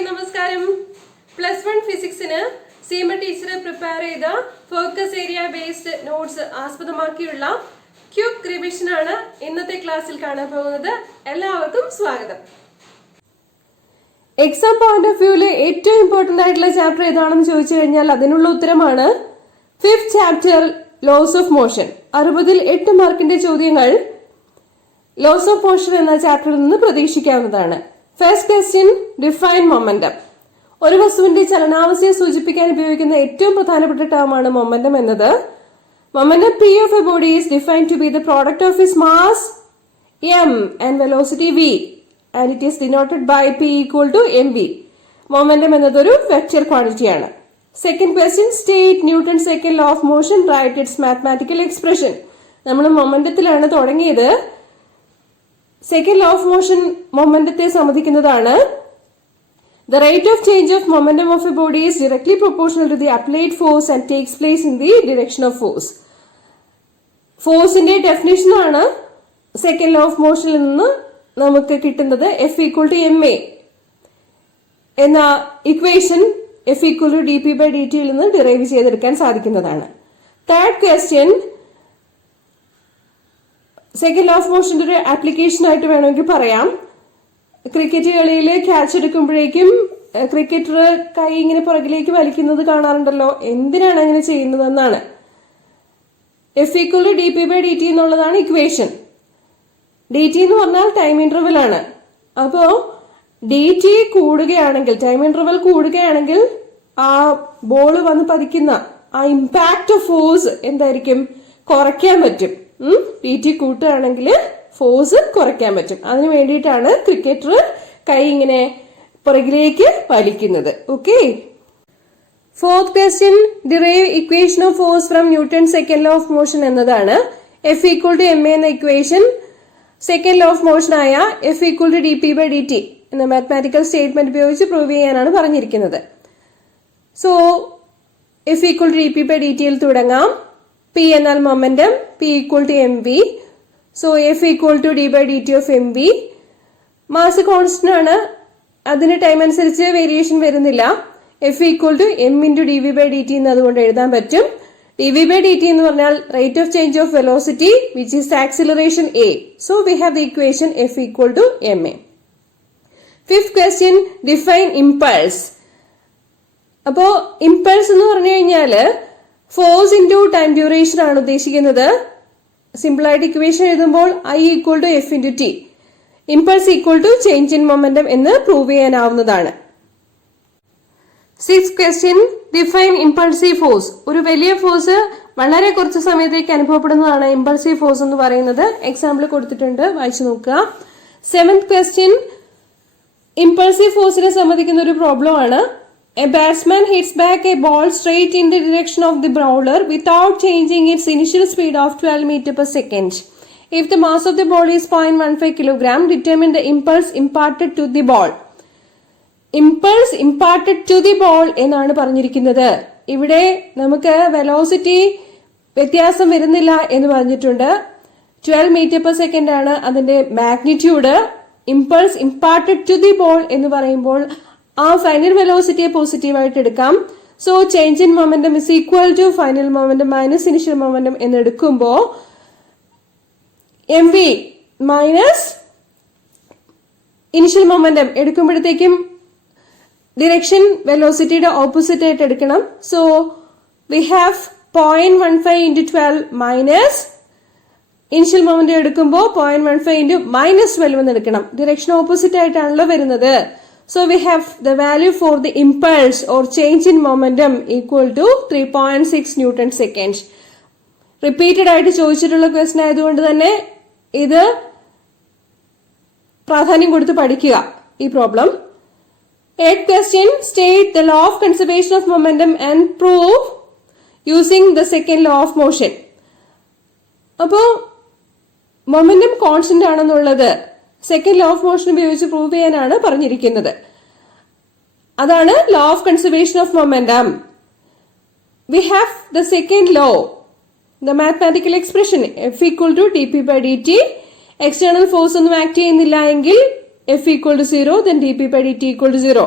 നമസ്കാരം. +1 ഫിസിക്സിന് Seema teacher prepare ചെയ്ത ഫോക്കസ് ഏരിയ ബേസ്ഡ് നോട്ട്സ് ആസ്പദമാക്കിയുള്ള ക്യൂബ് റിവിഷൻ ആണ് ഇന്നത്തെ ക്ലാസ്സിൽ കാണാൻ പോകുന്നത്. എല്ലാവർക്കും സ്വാഗതം. എക്സാം പോയിന്റ് ഓഫ് വ്യൂവിൽ ഏറ്റവും ഇമ്പോർട്ടന്റ് ആയിട്ടുള്ള ചാപ്റ്റർ ഏതാണെന്ന് ചോദിച്ചു കഴിഞ്ഞാൽ അതിനുള്ള ഉത്തരമാണ് 5th chapter laws of motion. 60ൽ 8 മാർക്കിന്റെ ചോദ്യങ്ങൾ ലോസ് ഓഫ് മോഷൻ എന്ന ചാപ്റ്ററിൽ നിന്ന് പ്രതീക്ഷിക്കാവുന്നതാണ്. First question, define momentum. ഒരു വസ്തുവിന്റെ ചലനാവസ്ഥയെ സൂചിപ്പിക്കാൻ ഉപയോഗിക്കുന്ന ഏറ്റവും പ്രധാനപ്പെട്ട ടേമാണ് മൊമെന്റം എന്നത്. Momentum P of a body is defined to be the product of its mass m and velocity v and it is denoted by P equal to mv. Momentum എന്നതൊരു വെക്റ്റർ ക്വാണ്ടിറ്റിയാണ്. Second question, state Newton second law of motion, write its mathematical expression. നമ്മൾ മൊമെന്റത്തിലാണ് തുടങ്ങിയത്. Second law of motion മൊമെന്റത്തെ സമ്മതിക്കുന്നതാണ്. The rate of change of momentum of a body is directly proportional to the applied force and takes place in the direction of force. ഫോഴ്സിന്റെ definition ആണ് second law of മോഷനിൽ നിന്ന് നമുക്ക് കിട്ടുന്നത്. F equal to ma എന്ന equation F equal to dp by dt യിൽ നിന്ന് derive ചെയ്തെടുക്കാൻ സാധിക്കുന്നതാണ്. Third question, second law of മോഷന്റെ ഒരു ആപ്ലിക്കേഷൻ ആയിട്ട് വേണമെങ്കിൽ പറയാം. ക്രിക്കറ്റ് കളിയിൽ ക്യാച്ച് എടുക്കുമ്പോഴേക്കും ക്രിക്കറ്റർ കൈ ഇങ്ങനെ പുറകിലേക്ക് വലിക്കുന്നത് കാണാറുണ്ടല്ലോ. എന്തിനാണ് അങ്ങനെ ചെയ്യുന്നതെന്നാണ്. F equal to dp by dt എന്നുള്ളതാണ് ഇക്വേഷൻ. dt എന്ന് പറഞ്ഞാൽ ടൈം ഇന്റർവെൽ ആണ്. അപ്പോ dt കൂടുകയാണെങ്കിൽ, ടൈം ഇന്റർവെൽ കൂടുകയാണെങ്കിൽ ആ ബോള് വന്ന് പതിക്കുന്ന ആ ഇമ്പാക്ട് ഓഫ് ഫോഴ്സ് എന്തായിരിക്കും? കുറയ്ക്കാൻ പറ്റും. dt കൂട്ടുകയാണെങ്കിൽ ഫോഴ്സ് കുറയ്ക്കാൻ പറ്റും. അതിനു വേണ്ടിയിട്ടാണ് ക്രിക്കറ്റർ കൈ ഇങ്ങനെ പുറകിലേക്ക് വലിക്കുന്നത്. Okay. Fourth question, derive equation of force from newton second law of motion എന്നതാണ്. F equal to ma എന്ന equation second law of motion ആയ F equal to dp by dt എന്ന മാത്തമാറ്റിക്കൽ സ്റ്റേറ്റ്മെന്റ് ഉപയോഗിച്ച് prove ചെയ്യാനാണ് പറഞ്ഞിരിക്കുന്നത്. So F equal to dp by dt യിൽ തുടങ്ങാം. P എന്നാൽ momentum, P equal to mv. So F equal to d by dt of mv. Mass constant ആണ്, അതിന് time അനുസരിച്ച് വേരിയേഷൻ വരുന്നില്ല. F equal to m into dv by dt എന്ന് അതുകൊണ്ട് എഴുതാൻ പറ്റും. dv by dt എന്ന് പറഞ്ഞാൽ rate of change of velocity which is acceleration a. So we have the equation F equal to ma. Fifth question, define impulse. അപ്പോ impulse എന്ന് പറഞ്ഞു കഴിഞ്ഞാല് ഫോഴ്സ് ഇൻറ്റു ടൈം ഡ്യൂറേഷൻ ആണ് ഉദ്ദേശിക്കുന്നത്. സിമ്പിൾ ആയിട്ട് equation എഴുതുമ്പോൾ I equal to F into t. Impulse equal to change in momentum എന്ന് prove ചെയ്യാനാവുന്നതാണ്. Six question, define impulsive force. ഒരു വലിയ ഫോഴ്സ് വളരെ കുറച്ച് സമയത്തേക്ക് അനുഭവപ്പെടുന്നതാണ് ഇമ്പൾസീവ് ഫോഴ്സ് എന്ന് പറയുന്നത്. എക്സാമ്പിൾ കൊടുത്തിട്ടുണ്ട്, വായിച്ചു നോക്കുക. സെവൻത് ക്വസ്റ്റ്യൻ, ഇമ്പൾസീവ് ഫോഴ്സിനെ സംബന്ധിക്കുന്ന ഒരു പ്രോബ്ലം ആണ്. A batsman hits back a ball straight in the direction of the bowler without changing its initial speed of 12 meters per second. If the mass of the ball is 0.15 kilogram, determine the impulse imparted to the ball. Impulse imparted to the ball എന്നാണ് പറഞ്ഞിരിക്കുന്നത്. ഇവിടെ നമുക്ക് velocity വ്യത്യാസം വരുന്നില്ല എന്ന് പറഞ്ഞിട്ടുണ്ട്. 12 metre per second ആണ് അതിന്റെ magnitude. Impulse imparted to the ball എന്ന് പറയുമ്പോൾ ആ ഫൈനൽ വെലോസിറ്റിയെ പോസിറ്റീവായിട്ട് എടുക്കാം. So change in momentum is equal to final momentum minus initial momentum എന്ന് എടുക്കുമ്പോ mv മൈനസ് ഇനിഷ്യൽ മൊമെന്റം എടുക്കുമ്പോഴത്തേക്കും ഡിറക്ഷൻ വെലോസിറ്റിയുടെ ഓപ്പോസിറ്റ് ആയിട്ട് എടുക്കണം. So we have 0.15 into 12 minus initial momentum എടുക്കുമ്പോൾ 0.15 into -12 എന്ന് എടുക്കണം. ഡിറക്ഷൻ ഓപ്പോസിറ്റ് ആയിട്ടാണല്ലോ വരുന്നത്. So we have the value for the impulse or change in momentum equal to 3.6 Newton second. Repeated ആയിട്ട് ചോദിച്ചിട്ടുള്ള ക്വസ്റ്റ്യൻ ആയതുകൊണ്ട് തന്നെ ഇത് പ്രാധാന്യം കൊടുത്ത് പഠിക്കുക ഈ problem. 8th question, state the law of conservation of momentum and prove using the second law of motion. അപ്പോ മൊമെന്റം കോൺസ്റ്റന്റ് ആണെന്നുള്ളത് സെക്കൻഡ് ലോ ഓഫ് മോഷൻ ഉപയോഗിച്ച് പ്രൂവ് ചെയ്യാനാണ് പറഞ്ഞിരിക്കുന്നത്. അതാണ് law of conservation of momentum. V have the second law, the mathematical expression F equal to dp by dt. External force ഒന്നും act ചെയ്യുന്നില്ല എങ്കിൽ F equal to 0, then dp by dt equal to 0.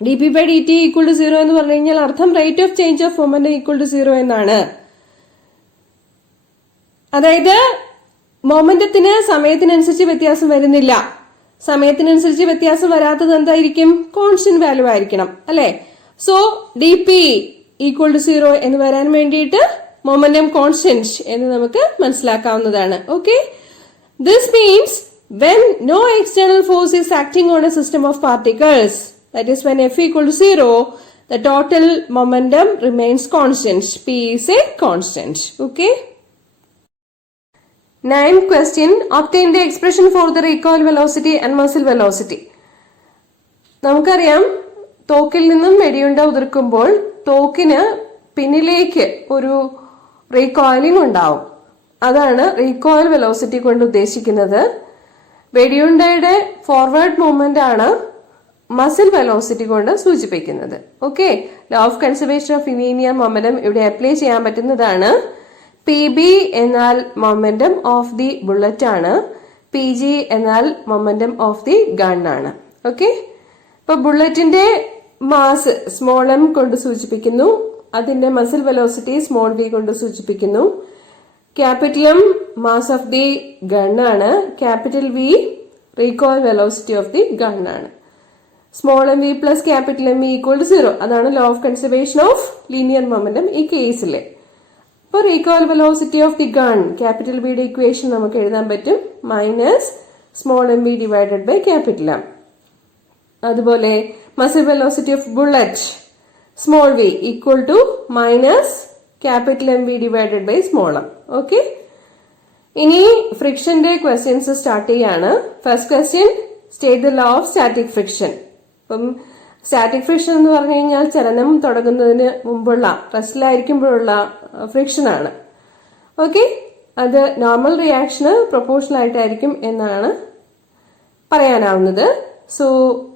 dp/dt equal to 0 എന്ന് പറഞ്ഞു കഴിഞ്ഞാൽ അർത്ഥം rate of change of momentum equal to 0 എന്നാണ്. അതായത് മൊമെന്റത്തിന് സമയത്തിനനുസരിച്ച് വ്യത്യാസം വരുന്നില്ല. സമയത്തിനനുസരിച്ച് വ്യത്യാസം വരാത്തത് എന്തായിരിക്കും? കോൺസ്റ്റന്റ് വാല്യൂ ആയിരിക്കണം അല്ലെ. സോ dp ഈക്വൽ ടു 0 എന്ന് വരാൻ വേണ്ടിയിട്ട് മൊമെന്റം കോൺസ്റ്റന്റ് എന്ന് നമുക്ക് മനസ്സിലാക്കാവുന്നതാണ്. Okay, this means when no external force is acting on a system of particles, that is when F equal to 0, the total momentum remains constant. P is a constant. Okay. Ninth question, obtain the expression for the recoil velocity and muzzle velocity. നമുക്കറിയാം, തോക്കിൽ നിന്നും വെടിയുണ്ട ഉതിർക്കുമ്പോൾ തോക്കിന് പിന്നിലേക്ക് ഒരു റീകോയിലിംഗ് ഉണ്ടാവും. അതാണ് recoil velocity കൊണ്ട് ഉദ്ദേശിക്കുന്നത്. വെടിയുണ്ടയുടെ forward movement ആണ് മസിൽ വെലോസിറ്റി കൊണ്ട് സൂചിപ്പിക്കുന്നത്. Okay, law of conservation of linear momentum ഇവിടെ അപ്ലൈ ചെയ്യാൻ പറ്റുന്നതാണ്. പി ബി എന്നാൽ മൊമെന്റം ഓഫ് ദി ബുള്ളറ്റ് ആണ്, പി ജി എന്നാൽ മൊമെന്റം ഓഫ് ദി ഗൺ ആണ്. ഓക്കെ, ഇപ്പൊ ബുള്ളറ്റിന്റെ മാസ് സ്മോൾ എം കൊണ്ട് സൂചിപ്പിക്കുന്നു, അതിന്റെ മസിൽ വെലോസിറ്റി സ്മോൾ വി കൊണ്ട് സൂചിപ്പിക്കുന്നു. Capital M mass of the gun ആണ്, capital V recoil velocity of the gun ആണ്. Small M V plus capital M V equal to 0. അതാണ് law of conservation of linear momentum ഈ കേസിലെ. അപ്പോൾ recoil velocity of the gun capital വിയുടെ equation നമുക്ക് എഴുതാൻ പറ്റും, minus small M V divided by capital M. അതുപോലെ muzzle velocity of bullet small V equal to minus capital M V divided by small M. Okay, ഇനി ഫ്രിക്ഷന്റെ questions start ചെയ്യാണ്. First question, state the law of static friction. അപ്പം static friction എന്ന് പറഞ്ഞു കഴിഞ്ഞാൽ ചലനം തുടങ്ങുന്നതിന് മുമ്പുള്ള, റെസ്റ്റിലായിരിക്കുമ്പോഴുള്ള ഫ്രിക്ഷൻ ആണ്. ഓക്കെ, അത് നോർമൽ റിയാക്ഷന് പ്രൊപ്പോർഷണൽ ആയിട്ടായിരിക്കും എന്നാണ് പറയാനാവുന്നത്. So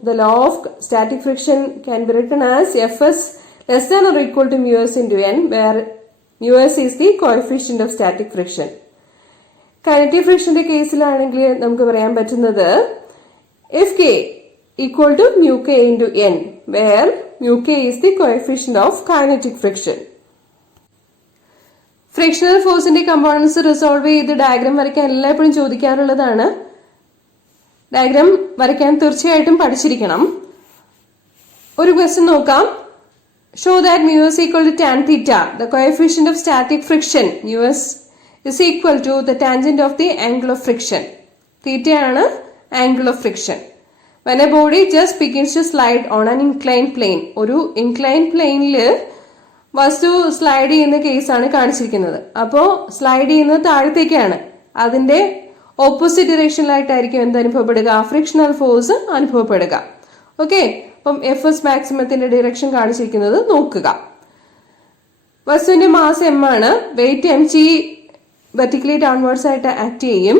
the law of static friction can be written as Fs less than or equal to μs into n, where μs is the coefficient of static friction. Kinetic ഫ്രിക്ഷന്റെ കേസിലാണെങ്കിൽ നമുക്ക് പറയാൻ പറ്റുന്നത് Fk equal to μk into n, where μk is the coefficient of kinetic friction. Frictional ഫോഴ്സിന്റെ components resolve ചെയ്ത് diagram വരയ്ക്കാൻ എല്ലായ്പ്പോഴും ചോദിക്കാറുള്ളതാണ്. Diagram വരയ്ക്കാൻ തീർച്ചയായിട്ടും പഠിച്ചിരിക്കണം. ഒരു ക്വസ്റ്റ്യൻ നോക്കാം. Show that μs equal to tan theta. The coefficient of static friction μs is equal to the tangent of the angle of friction. Theta ആണ് angle of friction. When a body just begins to slide on an inclined plane, ഒരു inclined planeല് വസ്തു slide ചെയ്യുന്ന കേസാണ് കാണിച്ചിരിക്കുന്നത്. അപ്പോൾ slide ചെയ്യുന്നത് താഴത്തേക്കാണ്. അതിന്റെ opposite ഡിറക്ഷനിലായിട്ടായിരിക്കും എന്ത് അനുഭവപ്പെടുക? ഫ്രിക്ഷണൽ ഫോഴ്സ് അനുഭവപ്പെടുക. ഓക്കെ, അപ്പം Fs മാക്സിമത്തിന്റെ ഡിറക്ഷൻ കാണിച്ചിരിക്കുന്നത് നോക്കുക. വസ്തുവിന്റെ മാസ് m ആണ്, വെയിറ്റ് mg വെർട്ടിക്കലി ഡൗൺവേർഡ്സ് ആയിട്ട് ആക്ട് ചെയ്യും.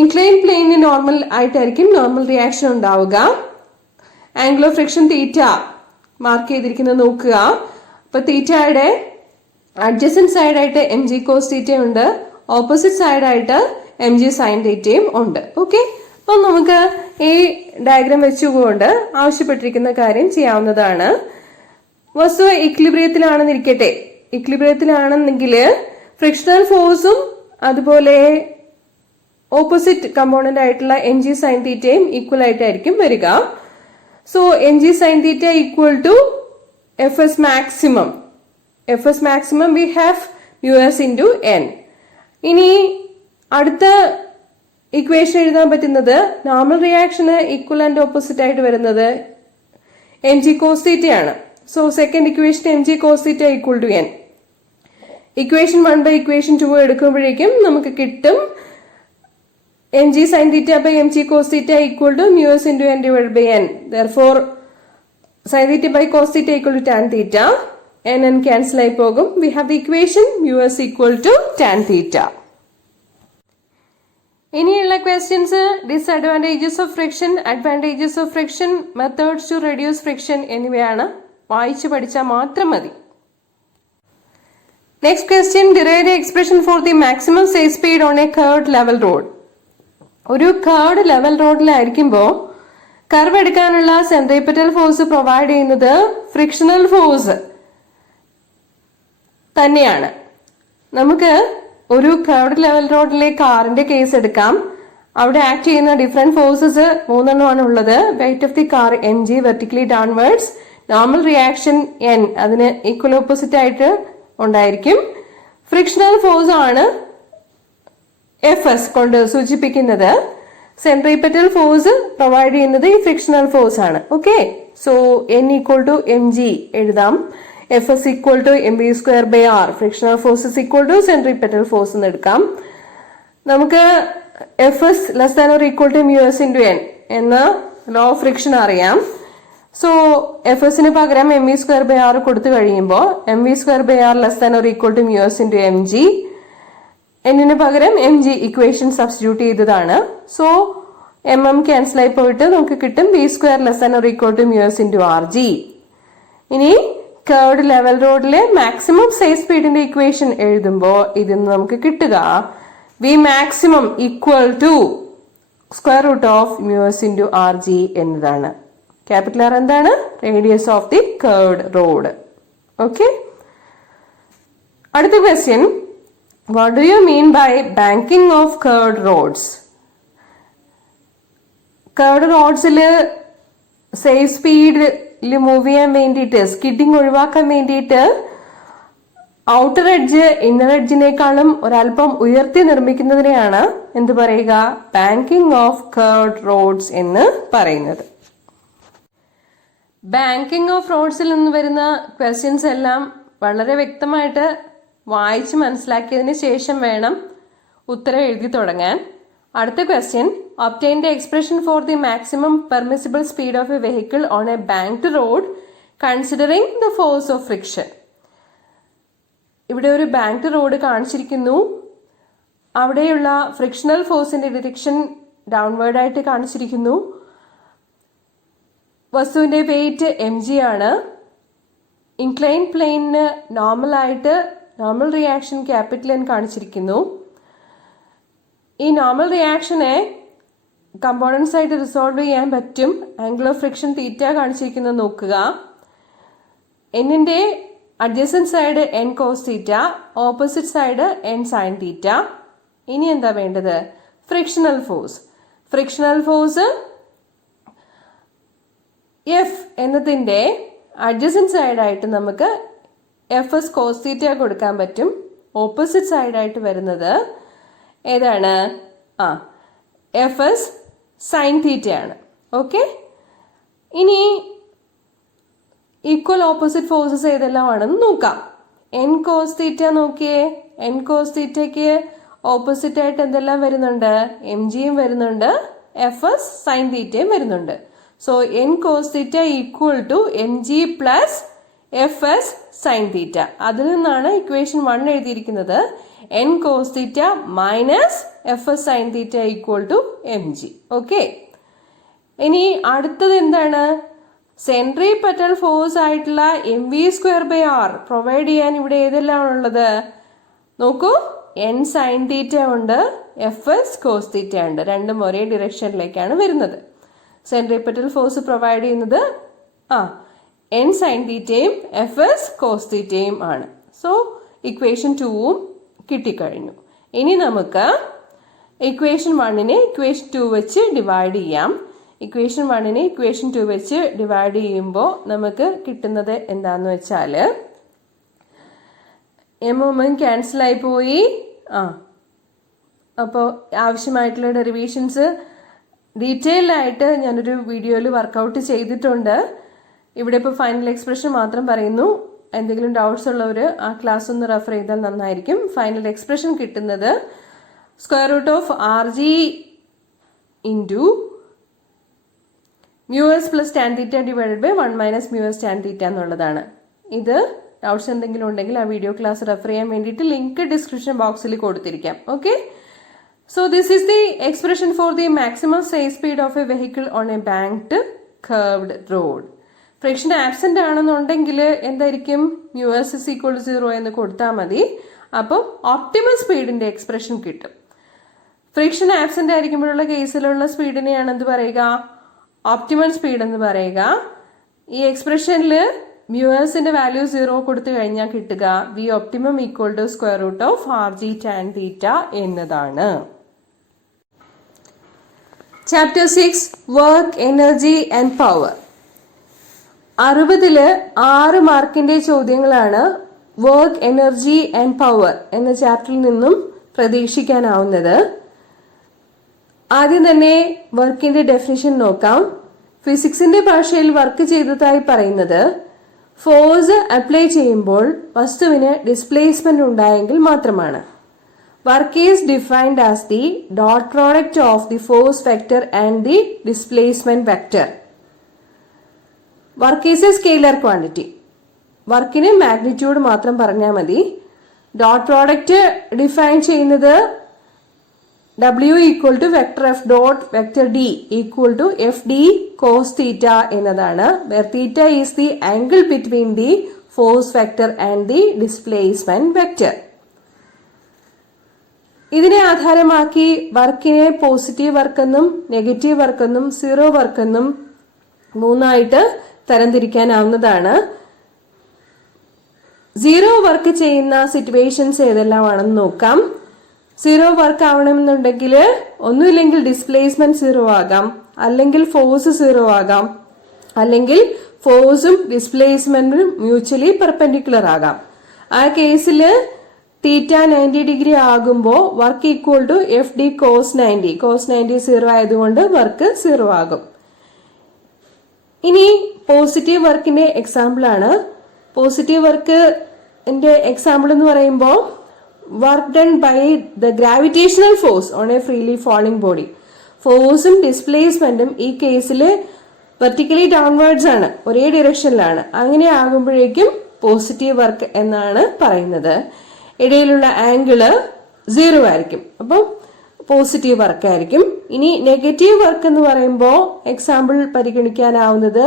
ഇൻക്ലൈൻ പ്ലെയിനിന് നോർമൽ ആയിട്ടായിരിക്കും നോർമൽ റിയാക്ഷൻ ഉണ്ടാവുക. Angle of friction theta mark ചെയ്തിരിക്കുന്നത് നോക്കുക. അപ്പൊ തീറ്റയുടെ അഡ്ജസന്റ് സൈഡായിട്ട് mg കോസ് തീറ്റ ഉണ്ട്, ഓപ്പോസിറ്റ് സൈഡായിട്ട് mg സൈൻ തീറ്റയും ഉണ്ട്. ഓക്കെ, അപ്പം നമുക്ക് ഈ ഡയഗ്രാം വെച്ചുകൊണ്ട് ആവശ്യപ്പെട്ടിരിക്കുന്ന കാര്യം ചെയ്യാവുന്നതാണ്. വസ്തു ഇക്ലിബ്രിയത്തിലാണെന്നിരിക്കട്ടെ. ഇക്ലിബ്രിയത്തിലാണെന്നെങ്കിൽ ഫ്രിക്ഷണൽ ഫോഴ്സും അതുപോലെ ഓപ്പോസിറ്റ് കമ്പോണന്റ് ആയിട്ടുള്ള mg സൈൻ തീറ്റയും ഈക്വൽ ആയിട്ടായിരിക്കും വരിക. So mg sine theta equal to Fs maximum. Fs maximum we have μs into n. ഇനി അടുത്ത ഇക്വേഷൻ എഴുതാൻ പറ്റുന്നത് നോർമൽ റിയാക്ഷന് ഈക്വൽ ആൻഡ് ഓപ്പോസിറ്റ് ആയിട്ട് വരുന്നത് mg cos θ ആണ്. So second equation mg cos θ equal to n. Equation 1 by equation 2 എടുക്കുമ്പോഴേക്കും നമുക്ക് കിട്ടും mg sin θ by mg cos θ equal to μs into n divided by n. Therefore, sin θ by cos θ equal to tan θ. n cancel ആയി പോകും. We have the equation μs equal to tan θ. ഇനിയുള്ള questions disadvantages of friction, advantages of friction, methods to reduce friction എന്നിവയാണ്. വായിച്ചു പഠിച്ചാൽ മാത്രം മതി. Next question, derive the expression for the maximum safe speed on a curved level road. ഒരു curved level റോഡിലായിരിക്കുമ്പോൾ curve എടുക്കാനുള്ള centripetal force provide ചെയ്യുന്നത് frictional force തന്നെയാണ്. നമുക്ക് ഒരു കർവ്ഡ് ലെവൽ റോഡിലെ കാറിന്റെ കേസ് എടുക്കാം. അവിടെ ആക്ട് ചെയ്യുന്ന ഡിഫറെന്റ് ഫോഴ്സസ് 3 ഉള്ളത്. Weight of the car mg vertically downwards, normal reaction n അതിന് ഈക്വൽ ഓപ്പോസിറ്റ് ആയിട്ട് ഉണ്ടായിരിക്കും. ഫ്രിക്ഷണൽ ഫോഴ്സ് ആണ് എഫ് കൊണ്ട് സൂചിപ്പിക്കുന്നത്. സെൻട്രിപെറ്റൽ ഫോഴ്സ് പ്രൊവൈഡ് ചെയ്യുന്നത് ഈ ഫ്രിക്ഷണൽ ഫോഴ്സ് ആണ്. Okay, so n equal to mg എഴുതാം. Fs equal to mv²r, frictional force equal to centripetal force എന്ന് എടുക്കാം. നമുക്ക് Fs less than or equal to µs into n എന്ന ലോ ഓഫ് ഫ്രിക്ഷൻ അറിയാം. So Fsന് പകരം mv²r കൊടുത്തു കഴിയുമ്പോൾ mv²r less than or equal to µs into mg, എന്നിന് പകരം mg ഇക്വേഷൻ സബ്സ്റ്റിറ്റ്യൂട്ട് ചെയ്തതാണ്. സോ ക്യാൻസൽ ആയി പോയിട്ട് നമുക്ക് കിട്ടും v² less than or equal to µs into rg. ഇനി കർവ്ഡ് ലെവൽ റോഡിലെ മാക്സിമം സേഫ് സ്പീഡിന്റെ ഇക്വേഷൻ എഴുതുമ്പോൾ ഇതിന്ന് നമുക്ക് കിട്ടുക v maximum equal to square root of µs into rg എന്നതാണ്. ക്യാപിറ്റൽ ആർ എന്താണ്? Radius of the curved road. Okay, അടുത്ത question, what do you mean by banking of curved roads? Curved റോഡ്സിൽ safe സ്പീഡിൽ move ചെയ്യാൻ വേണ്ടിയിട്ട്, skidding ഒഴിവാക്കാൻ വേണ്ടിയിട്ട് outer edge inner എഡ്ജിനേക്കാളും ഒരല്പം ഉയർത്തി നിർമ്മിക്കുന്നതിനെയാണ് എന്ത് പറയുക? ബാങ്കിങ് ഓഫ് കർവ്ഡ് റോഡ്സ് എന്ന് പറയുന്നത്. ബാങ്കിങ് ഓഫ് റോഡ്സിൽ നിന്ന് വരുന്ന ക്വസ്റ്റ്യൻസ് എല്ലാം വളരെ വ്യക്തമായിട്ട് വായിച്ച് മനസ്സിലാക്കിയതിന് ശേഷം വേണം ഉത്തരം എഴുതി തുടങ്ങാൻ. അടുത്ത question, obtain the expression for the maximum permissible speed of a vehicle on a banked road considering the force of friction. ഇവിടെ ഒരു ബാങ്ക്ഡ് റോഡ് കാണിച്ചിരിക്കുന്നു. അവിടെയുള്ള ഫ്രിക്ഷണൽ ഫോഴ്സിന്റെ ഡിറക്ഷൻ ഡൗൺവേർഡ് ആയിട്ട് കാണിച്ചിരിക്കുന്നു. വസ്തുവിന്റെ വെയിറ്റ് mg ആണ്. ഇൻക്ലൈൻ പ്ലെയിനിന് നോർമൽ റിയാക്ഷൻ ക്യാപിറ്റൽ N കാണിച്ചിരിക്കുന്നു. ഈ നോർമൽ റിയാക്ഷനെ കമ്പോണൻസ് ആയിട്ട് റിസോൾവ് ചെയ്യാൻ പറ്റും. ആംഗിൾ ഓഫ് ഫ്രിക്ഷൻ തീറ്റ കാണിച്ചിരിക്കുന്നത് നോക്കുക. എന്നിന്റെ adjacent side n cos theta, opposite side n sin theta. ഇനി എന്താ വേണ്ടത്? Frictional force. Frictional force F എന്നതിന്റെ അഡ്ജസന്റ് സൈഡായിട്ട് നമുക്ക് Fs cos തീറ്റ കൊടുക്കാൻ പറ്റും. ഓപ്പോസിറ്റ് സൈഡായിട്ട് വരുന്നത് ഏതാണ്? Fs sin തീറ്റയാണ്. ഓക്കെ, ഇനി ഈക്വൽ ഓപ്പോസിറ്റ് ഫോഴ്സസ് ഏതെല്ലാം ആണെന്ന് നോക്കാം. n cos തീറ്റ നോക്കിയേ. n cos തീറ്റയ്ക്ക് ഓപ്പോസിറ്റ് ആയിട്ട് എന്തെല്ലാം വരുന്നുണ്ട്? mgയും വരുന്നുണ്ട്, Fs sin തീറ്റയും വരുന്നുണ്ട്. So n cos theta equal to mg plus Fs sin theta. അതിൽ നിന്നാണ് ഇക്വേഷൻ 1 എഴുതിയിരിക്കുന്നത്. n cos theta minus Fs sin theta equal to mg. Okay, ഇനി അടുത്തത് എന്താണ്? സെൻട്രിപെറ്റൽ ഫോഴ്സ് ആയിട്ടുള്ള mv²r പ്രൊവൈഡ് ചെയ്യാൻ ഇവിടെ ഏതെല്ലാം ഉള്ളത് നോക്കൂ. n sin തീറ്റ ഉണ്ട്, Fs cos തീറ്റ ഉണ്ട്. രണ്ടും ഒരേ ഡിറക്ഷനിലേക്കാണ് വരുന്നത്. സെൻട്രിപെറ്റൽ ഫോഴ്സ് പ്രൊവൈഡ് ചെയ്യുന്നത് n sin തീറ്റയും Fs cos തീറ്റയും ആണ്. സോ ഇക്വേഷൻ 2ഉം കിട്ടിക്കഴിഞ്ഞു. ഇനി നമുക്ക് ഇക്വേഷൻ 1നെ ഇക്വേഷൻ 2 വെച്ച് ഡിവൈഡ് ചെയ്യാം. ഇക്വേഷൻ 1നെ ഇക്വേഷൻ 2 വെച്ച് ഡിവൈഡ് ചെയ്യുമ്പോൾ നമുക്ക് കിട്ടുന്നത് എന്താന്ന് വെച്ചാൽ m ക്യാൻസൽ ആയി പോയി. അപ്പോൾ ആവശ്യമായിട്ടുള്ള ഡെറിവേഷൻസ് ഡീറ്റെയിൽഡ് ആയിട്ട് ഞാനൊരു വീഡിയോയിൽ വർക്കൗട്ട് ചെയ്തിട്ടുണ്ട്. ഇവിടെ ഇപ്പോൾ ഫൈനൽ എക്സ്പ്രഷൻ മാത്രം പറയുന്നു. എന്തെങ്കിലും ഡൗട്ട്സ് ഉള്ളവർ ആ ക്ലാസ് ഒന്ന് റെഫർ ചെയ്താൽ നന്നായിരിക്കും. ഫൈനൽ എക്സ്പ്രഷൻ കിട്ടുന്നത് square root of rg into µs plus tan theta divided by 1 minus µs tan theta എന്നുള്ളതാണ്. ഇത് ഡൗട്ട്സ് എന്തെങ്കിലും ഉണ്ടെങ്കിൽ ആ വീഡിയോ ക്ലാസ് റെഫർ ചെയ്യാൻ വേണ്ടിയിട്ട് ലിങ്ക് ഡിസ്ക്രിപ്ഷൻ ബോക്സിൽ കൊടുത്തിരിക്കാം. Okay, so this is the expression for the maximum safe speed of a vehicle on a banked curved road. Friction absent ആണെന്നുണ്ടെങ്കിൽ എന്തായിരിക്കും? µs is equal to 0 എന്ന് കൊടുത്താൽ മതി. അപ്പം ഓപ്റ്റിമൽ സ്പീഡിന്റെ എക്സ്പ്രഷൻ കിട്ടും. ഫ്രിക്ഷൻ ആബ്സെന്റ് ആയിരിക്കുമ്പോഴുള്ള കേസിലുള്ള സ്പീഡിനെയാണ് എന്ത് പറയുക? ഓപ്റ്റിമം സ്പീഡ് എന്ന് പറയുക. ഈ എക്സ്പ്രഷനിൽ മ്യൂസിന്റെ വാല്യൂ 0 കൊടുത്തു കഴിഞ്ഞാൽ കിട്ടുക V optimum equal to square root of R G tan theta എന്നതാണ്. Chapter 6 work energy and power. 60-ല് 6 മാർക്കിന്റെ ചോദ്യങ്ങളാണ് വർക്ക് എനർജി ആൻഡ് പവർ എന്ന ചാപ്റ്ററിൽ നിന്നും പ്രതീക്ഷിക്കാനാവുന്നത്. ആദ്യം തന്നെ വർക്കിന്റെ ഡെഫിനിഷൻ നോക്കാം. ഫിസിക്സിന്റെ ഭാഷയിൽ വർക്ക് ചെയ്തതായി പറയുന്നത് ഫോഴ്സ് അപ്ലൈ ചെയ്യുമ്പോൾ വസ്തുവിന് ഡിസ്പ്ലേസ്മെന്റ് ഉണ്ടായെങ്കിൽ മാത്രമാണ്. Work is defined as the dot product of the force vector and the displacement vector. Work is a scalar quantity. വർക്കിന് മാഗ്നിറ്റ്യൂഡ് മാത്രം പറഞ്ഞാൽ മതി. ഡോട്ട് പ്രോഡക്റ്റ് ഡിഫൈൻ ചെയ്യുന്നത് W equal to vector F dot vector D equal to F D cos theta എന്നതാണ്. Where theta is the angle between the force vector and the displacement vector. ഇതിനെ ആധാരമാക്കി വർക്കിനെ positive വർക്കെന്നും negative വർക്കെന്നും zero വർക്കെന്നും 3ആയിട്ട് തരംതിരിക്കാനാവുന്നതാണ്. 0 work ചെയ്യുന്ന situations ഏതെല്ലാമാണെന്ന് നോക്കാം. 0 work ആവണമെന്നുണ്ടെങ്കിൽ ഒന്നുമില്ലെങ്കിൽ displacement 0 ആകാം, അല്ലെങ്കിൽ ഫോഴ്സ് 0 ആകാം, അല്ലെങ്കിൽ ഫോഴ്സും ഡിസ്പ്ലേസ്മെന്റും മ്യൂച്വലി പെർപെൻഡിക്കുലർ ആകാം. ആ കേസിൽ തീറ്റ 90 ഡിഗ്രി ആകുമ്പോൾ work equal to F D cos 90. Cos 90 0 ആയതുകൊണ്ട് വർക്ക് 0 ആകും. ഇനി പോസിറ്റീവ് വർക്കിന്റെ എക്സാമ്പിൾ ആണ്. പോസിറ്റീവ് വർക്കിന്റെ എക്സാമ്പിൾ എന്ന് പറയുമ്പോൾ work done by the gravitational force on a freely falling body. ഫോഴ്സും ഡിസ്പ്ലേസ്മെന്റും ഈ കേസിൽ വെർട്ടിക്കലി ഡൗൺവേർഡ്സ് ആണ്, ഒരേ ഡിറക്ഷനിലാണ്. അങ്ങനെ ആകുമ്പോഴേക്കും പോസിറ്റീവ് വർക്ക് എന്നാണ് പറയുന്നത്. ഇടയിലുള്ള ആംഗിള് 0 ആയിരിക്കും, അപ്പം പോസിറ്റീവ് വർക്ക് ആയിരിക്കും. ഇനി നെഗറ്റീവ് വർക്ക് എന്ന് പറയുമ്പോൾ എക്സാമ്പിൾ പരിഗണിക്കാനാവുന്നത്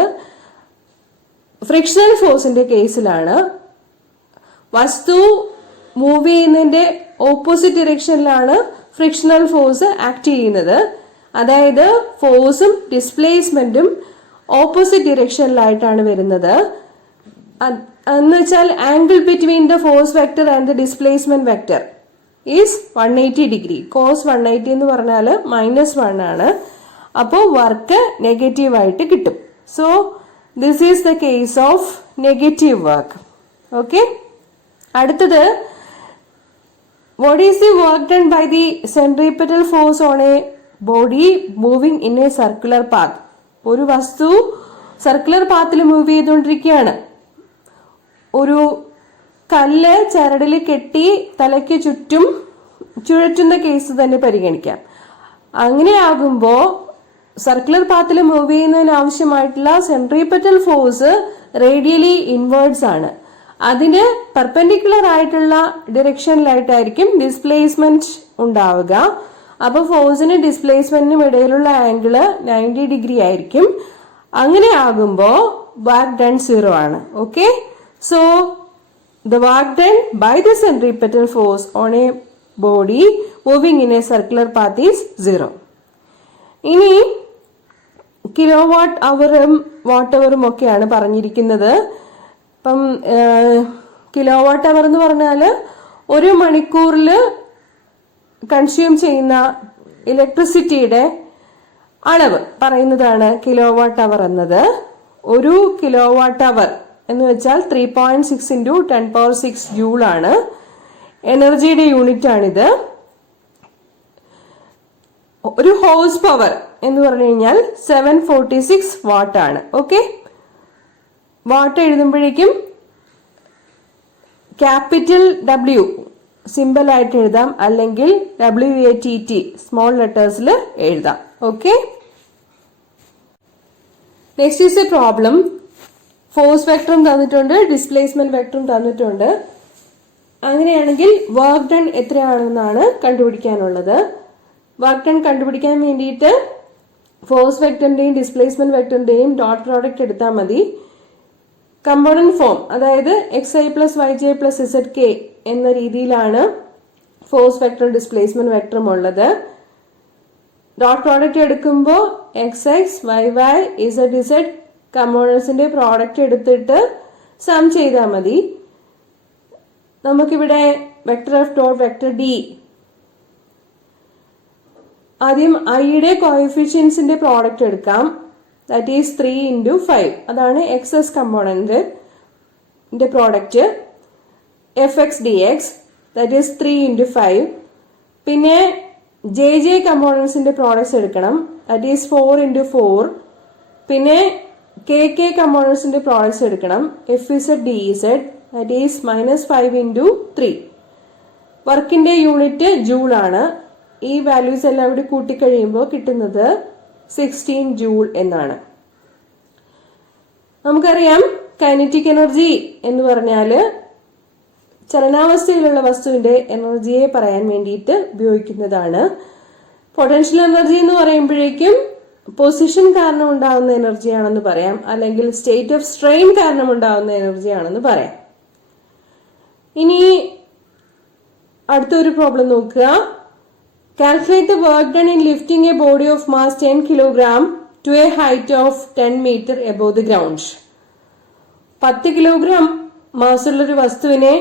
ഫ്രിക്ഷണൽ ഫോഴ്സിന്റെ കേസിലാണ്. വസ്തു മൂവ് ചെയ്യുന്നതിന്റെ ഓപ്പോസിറ്റ് ഡിറക്ഷനിലാണ് ഫ്രിക്ഷണൽ ഫോഴ്സ് ആക്ട് ചെയ്യുന്നത്. അതായത് ഫോഴ്സും ഡിസ്പ്ലേസ്മെന്റും ഓപ്പോസിറ്റ് ഡിറക്ഷനിലായിട്ടാണ് വരുന്നത്. എന്ന് വെച്ചാൽ angle between the force vector and the displacement vector is 180 degree. Cos 180 എന്ന് പറഞ്ഞാൽ -1 ആണ്. അപ്പോൾ വർക്ക് നെഗറ്റീവ് ആയിട്ട് കിട്ടും. So this is the case of negative work. Okay, അടുത്തത് what is the work done by the centripetal force on a body moving in a circular path? ഒരു വസ്തു circular പാത്തിൽ move ചെയ്തുകൊണ്ടിരിക്കുകയാണ്. ഒരു കല്ല് ചരടിൽ കെട്ടി തലയ്ക്ക് ചുറ്റും ചുഴറ്റുന്ന കേസ് തന്നെ പരിഗണിക്കാം. അങ്ങനെയാകുമ്പോൾ സർക്കുലർ പാത്തിൽ മൂവ് ചെയ്യുന്നതിന് ആവശ്യമായിട്ടുള്ള സെൻട്രിപെറ്റൽ ഫോഴ്സ് റേഡിയലി ഇൻവേർഡ്സ് ആണ്. അതിന് പെർപെൻഡിക്കുലർ ആയിട്ടുള്ള ഡിറക്ഷനിലായിട്ടായിരിക്കും ഡിസ്പ്ലേസ്മെന്റ് ഉണ്ടാവുക. അപ്പൊ ഫോഴ്സിനും ഡിസ്പ്ലേസ്മെന്റിനും ഇടയിലുള്ള ആംഗിള് 90 ഡിഗ്രി ആയിരിക്കും. അങ്ങനെ ആകുമ്പോൾ വർക്ക് ഡൺ 0 ആണ്. Okay, so the work done by the centripetal force on a body moving in a circular path is 0. ഇനി കിലോ വാട്ട് അവറും വാട്ട് അവറും ഒക്കെയാണ് പറഞ്ഞിരിക്കുന്നത്. ഇപ്പം കിലോ വാട്ട് അവർ എന്ന് പറഞ്ഞാൽ 1 മണിക്കൂറിൽ കൺസ്യൂം ചെയ്യുന്ന ഇലക്ട്രിസിറ്റിയുടെ അളവ് പറയുന്നതാണ് കിലോ വാട്ട് അവർ എന്നത്. 1 കിലോ വാട്ട് അവർ എന്ന് വെച്ചാൽ 3.6 × 10⁶ ജൂൾ ആണ്. എനർജിയുടെ യൂണിറ്റ് ആണിത്. 1 ഹോഴ്സ് പവർ എന്ന് പറഞ്ഞു കഴിഞ്ഞാൽ 746 വാട്ട് ആണ്. ഓക്കെ, വാട്ട് എഴുതുമ്പോഴേക്കും ക്യാപിറ്റൽ W സിമ്പിൾ ആയിട്ട് എഴുതാം, അല്ലെങ്കിൽ WATT സ്മോൾ ലെറ്റേഴ്സിൽ എഴുതാം. Okay, next is a problem. Force വെക്ടറും തന്നിട്ടുണ്ട്, ഡിസ്പ്ലേസ്മെന്റ് വെക്ടറും തന്നിട്ടുണ്ട്. അങ്ങനെയാണെങ്കിൽ വർക്ക് ഡൺ എത്രയാണെന്നാണ് കണ്ടുപിടിക്കാനുള്ളത്. വർക്ക് ഡൺ കണ്ടുപിടിക്കാൻ വേണ്ടിയിട്ട് ഫോഴ്സ് വെക്ടറിന്റെയും ഡിസ്പ്ലേസ്മെന്റ് വെക്ടറിന്റെയും ഡോട്ട് പ്രോഡക്റ്റ് എടുത്താൽ മതി. കമ്പോണന്റ് ഫോം, അതായത് xi + yj + zk എന്ന രീതിയിലാണ് ഫോഴ്സ് വെക്ടറും ഡിസ്പ്ലേസ്മെന്റ് വെക്ടറും ഉള്ളത്. ഡോട്ട് പ്രോഡക്റ്റ് എടുക്കുമ്പോൾ XX, YY, Z കമ്പോണൻസിന്റെ പ്രോഡക്റ്റ് എടുത്തിട്ട് സം ചെയ്താൽ മതി. നമുക്കിവിടെ vector F dot vector D, ആദ്യം ഐയുടെ കോഎഫിഷ്യൻസിന്റെ പ്രോഡക്റ്റ് എടുക്കാം. That is 3 into 5. അതാണ് XS കമ്പോണന്റിന്റെ product. FX DX, that is 3 into 5. പിന്നെ JJ കമ്പോണൻസിന്റെ പ്രോഡക്ട്സ് എടുക്കണം. That is 4 into 4. പിന്നെ KK കമ്പോണൻസിന്റെ പ്രോഡക്ട്സ് എടുക്കണം. FZ DZ, that is -5 into 3. വർക്കിന്റെ യൂണിറ്റ് ജൂൾ ആണ്. ഈ വാല്യൂസ് എല്ലാം ഇവിടെ കൂട്ടിക്കഴിയുമ്പോൾ കിട്ടുന്നത് 16 ജൂൾ എന്നാണ്. നമുക്കറിയാം കൈനറ്റിക് എനർജി എന്ന് പറഞ്ഞാൽ ചലനാവസ്ഥയിലുള്ള വസ്തുവിന്റെ എനർജിയെ പറയാൻ വേണ്ടിയിട്ട് ഉപയോഗിക്കുന്നതാണ്. പൊട്ടൻഷ്യൽ എനർജി എന്ന് പറയുമ്പോഴേക്കും പൊസിഷൻ കാരണം ഉണ്ടാകുന്ന എനർജിയാണെന്ന് പറയാം, അല്ലെങ്കിൽ സ്റ്റേറ്റ് ഓഫ് സ്ട്രെയിൻ കാരണം ഉണ്ടാകുന്ന എനർജിയാണെന്ന് പറയാം. ഇനി അടുത്തൊരു പ്രോബ്ലം നോക്കുക. Calculate the work done in lifting a body of mass 10 kg to a height of 10 meter above the ground. 10 kilogram മാസുള്ളൊരു വസ്തുവിനെ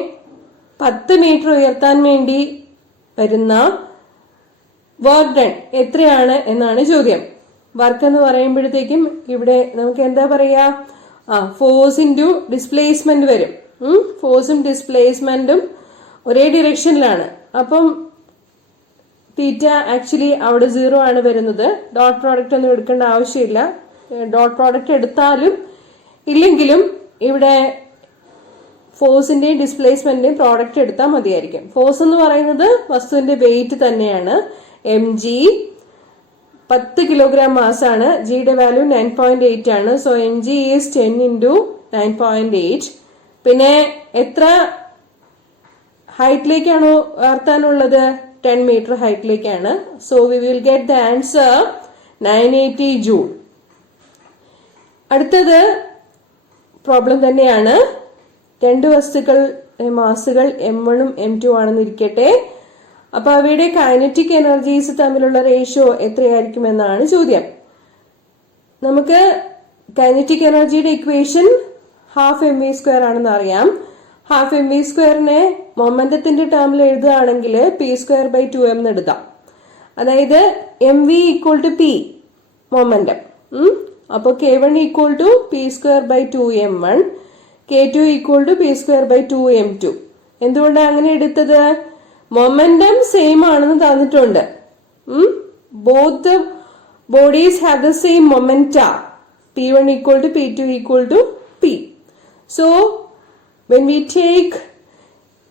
10 മീറ്റർ ഉയർത്താൻ വേണ്ടി വരുന്ന വർക്ക് ഡൺ എത്രയാണ് എന്നാണ് ചോദ്യം. വർക്ക് എന്ന് പറയുമ്പോഴത്തേക്കും ഇവിടെ നമുക്ക് എന്താ പറയാ, ഫോഴ്സ് ഇൻറ്റു ഡിസ്പ്ലേസ്മെന്റ് വരും. ഫോഴ്സും ഡിസ്പ്ലേസ്മെന്റും ഒരേ ഡിറക്ഷനിലാണ്. അപ്പം തീറ്റ ആക്ച്വലി അവിടെ 0 ആണ് വരുന്നത്. ഡോട്ട് പ്രോഡക്റ്റ് ഒന്നും എടുക്കേണ്ട ആവശ്യമില്ല. ഡോട്ട് പ്രോഡക്റ്റ് എടുത്താലും ഇല്ലെങ്കിലും ഇവിടെ ഫോഴ്സിന്റെയും ഡിസ്പ്ലേസ്മെന്റിന്റെയും പ്രോഡക്റ്റ് എടുത്താൽ മതിയായിരിക്കും. ഫോഴ്സ് എന്ന് പറയുന്നത് വസ്തുവിന്റെ വെയിറ്റ് തന്നെയാണ്. mg 10 കിലോഗ്രാം മാസ് ആണ്. ജിയുടെ വാല്യൂ 9.8 ആണ്. So mg is 10 into 9.8. പിന്നെ എത്ര ഹൈറ്റിലേക്കാണോ ഉയർത്താനുള്ളത്? 10 മീറ്റർ ഹൈറ്റിലേക്കാണ്. So we will get the answer 980 joule. അടുത്തത് പ്രോബ്ലം തന്നെയാണ്. രണ്ട് വസ്തുക്കൾ മാസുകൾ M1 M2 ആണെന്ന് ഇരിക്കട്ടെ. അപ്പൊ അവയുടെ കൈനറ്റിക് എനർജീസ് തമ്മിലുള്ള റേഷ്യോ എത്രയായിരിക്കും എന്നാണ് ചോദ്യം. നമുക്ക് കൈനറ്റിക് എനർജിയുടെ ഇക്വേഷൻ 12 mv² ആണെന്ന് അറിയാം. 12 mv²നെ മൊമെന്റത്തിന്റെ ടേമിൽ എഴുതുകയാണെങ്കിൽ p²/2m എന്ന് എഴുതാം. അതായത് mv = p മൊമെന്റം. അപ്പോൾ k1 = p²/2m1, k2 = p²/2m2. എന്തുകൊണ്ടാണ് അങ്ങനെ എടുത്തത്? മൊമെന്റം സെയിം ആണെന്ന് തന്നിട്ടുണ്ട്. Both the bodies have the same momenta. p1 = p2 = p. So when we take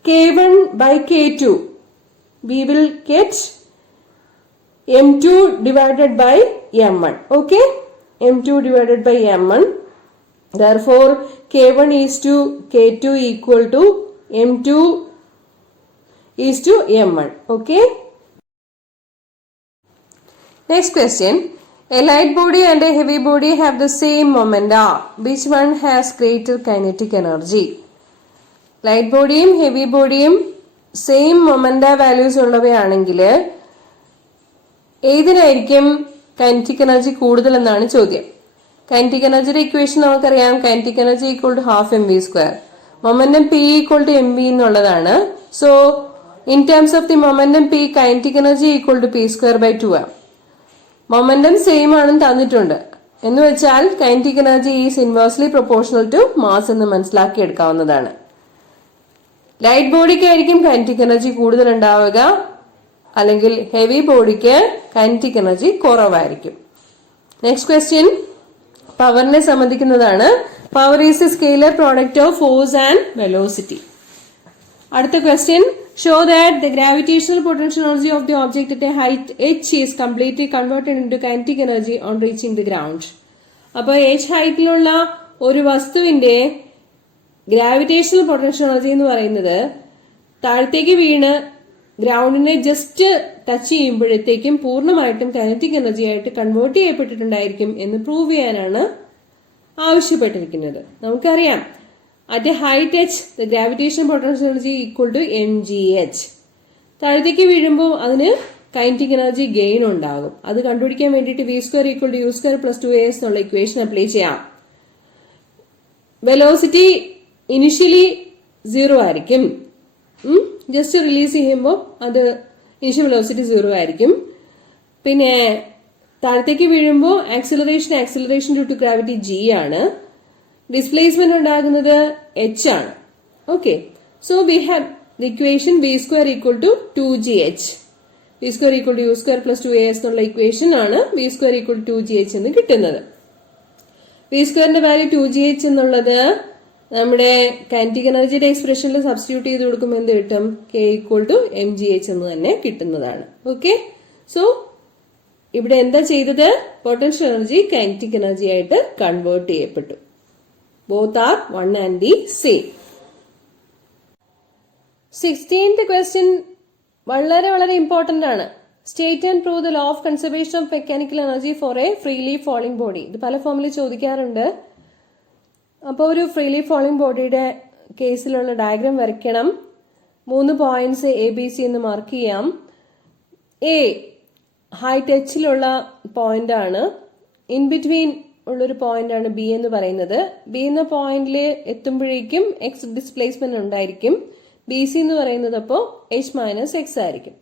k1 by k2, we will get m2 divided by m1. Okay, m2 divided by m1. Therefore k1 is to k2 equal to m2 is to m1. Okay, next question. A light body and a heavy body have the same momenta. Which one has greater kinetic energy? Light ബോഡിയും heavy ബോഡിയും same momenta values ഉള്ളവയാണെങ്കിൽ ഏതിനായിരിക്കും kinetic energy കൂടുതൽ എന്നാണ് ചോദ്യം. Kinetic എനർജിയുടെ equation നമുക്കറിയാം. Kinetic energy = 12 mv². Momentum p = mv എന്നുള്ളതാണ്. So in terms of the momentum p, kinetic energy = p²/2 ആണ്. മൊമെന്റം സെയിം ആണെന്ന് തന്നിട്ടുണ്ട് എന്ന് വെച്ചാൽ kinetic energy is inversely proportional to mass എന്ന് മനസ്സിലാക്കി എടുക്കാവുന്നതാണ്. ലൈറ്റ് ബോഡിക്കായിരിക്കും കൈനറ്റിക് എനർജി കൂടുതൽ ഉണ്ടാവുക, അല്ലെങ്കിൽ ഹെവി ബോഡിക്ക് കൈനറ്റിക് എനർജി കുറവായിരിക്കും. നെക്സ്റ്റ് ക്വസ്റ്റ്യൻ പവറിനെ സംബന്ധിക്കുന്നതാണ്. Power is a scalar product of force and velocity. അടുത്ത question, show that the gravitational potential energy of the object at a height h is completely converted into kinetic energy on reaching the ground. അപ്പൊ h ഹൈറ്റിലുള്ള ഒരു വസ്തുവിന്റെ gravitational potential energy എന്ന് പറയുന്നത് താഴത്തേക്ക് വീണ് ഗ്രൗണ്ടിനെ just touch ചെയ്യുമ്പോഴത്തേക്കും പൂർണ്ണമായിട്ടും കൈനറ്റിക് എനർജി ആയിട്ട് കൺവേർട്ട് ചെയ്യപ്പെട്ടിട്ടുണ്ടായിരിക്കും എന്ന് പ്രൂവ് ചെയ്യാനാണ് ആവശ്യപ്പെട്ടിരിക്കുന്നത്. നമുക്കറിയാം at a height h the gravitation potential energy = mgh. താഴത്തേക്ക് വീഴുമ്പോൾ അതിന് കൈനറ്റിക് എനർജി ഗെയിൻ ഉണ്ടാകും. അത് കണ്ടുപിടിക്കാൻ വേണ്ടിയിട്ട് v square equal to u square plus 2as എന്നുള്ള ഇക്വേഷൻ അപ്ലൈ ചെയ്യാം. വെലോസിറ്റി ഇനിഷ്യലി 0 ആയിരിക്കും. ജസ്റ്റ് റിലീസ് ചെയ്യുമ്പോൾ അത് ഇനിഷ്യൽ വെലോസിറ്റി 0 ആയിരിക്കും. പിന്നെ താഴത്തേക്ക് വീഴുമ്പോൾ acceleration due to gravity g ആണ്. ഡിസ്പ്ലേസ്മെന്റ് ഉണ്ടാകുന്നത് h ആണ്. Okay, so we have the equation v square equal to 2gh. v square equal to u square plus 2as എന്നുള്ള ഇക്വേഷൻ ആണ് v square equal to 2gh എന്ന് കിട്ടുന്നത്. v സ്ക്വയറിന്റെ value 2gh എന്നുള്ളത് നമ്മുടെ കൈനറ്റിക് എനർജിയുടെ എക്സ്പ്രഷനിൽ സബ്സ്റ്റിറ്റ്യൂട്ട് ചെയ്ത് കൊടുക്കുമ്പോൾ എന്ത് കിട്ടും? k ഈക്വൽ ടു mgh എന്ന് തന്നെ കിട്ടുന്നതാണ്. ഓക്കെ, സോ ഇവിടെ എന്താ ചെയ്തത്? പൊട്ടൻഷ്യൽ എനർജി കൈനറ്റിക് എനർജി ആയിട്ട് കൺവേർട്ട് ചെയ്യപ്പെട്ടു. Both are one and the same. 16th question വളരെ വളരെ ഇമ്പോർട്ടന്റ് ആണ്. State and prove the law of conservation of mechanical energy for a freely falling body. ഇത് പല ഫോമിൽ ചോദിക്കാറുണ്ട്. അപ്പോൾ ഒരു ഫ്രീലി ഫോളിംഗ് ബോഡിയുടെ കേസിലുള്ള ഡയഗ്രാം വരയ്ക്കണം. 3 പോയിന്റ്സ് ABC എന്ന് മാർക്ക് ചെയ്യാം. എ ഹൈറ്റ് എച്ചിലുള്ള പോയിന്റ് ആണ്. ഇൻ ബിറ്റ്വീൻ ഉള്ളൊരു പോയിന്റ് ആണ് ബി എന്ന് പറയുന്നത്. ബി എന്ന പോയിന്റിൽ എത്തുമ്പോഴേക്കും എക്സ് ഡിസ്പ്ലേസ്മെന്റ് ഉണ്ടായിരിക്കും. BC എന്ന് പറയുന്നത് അപ്പോൾ h മൈനസ് എക്സ് ആയിരിക്കും.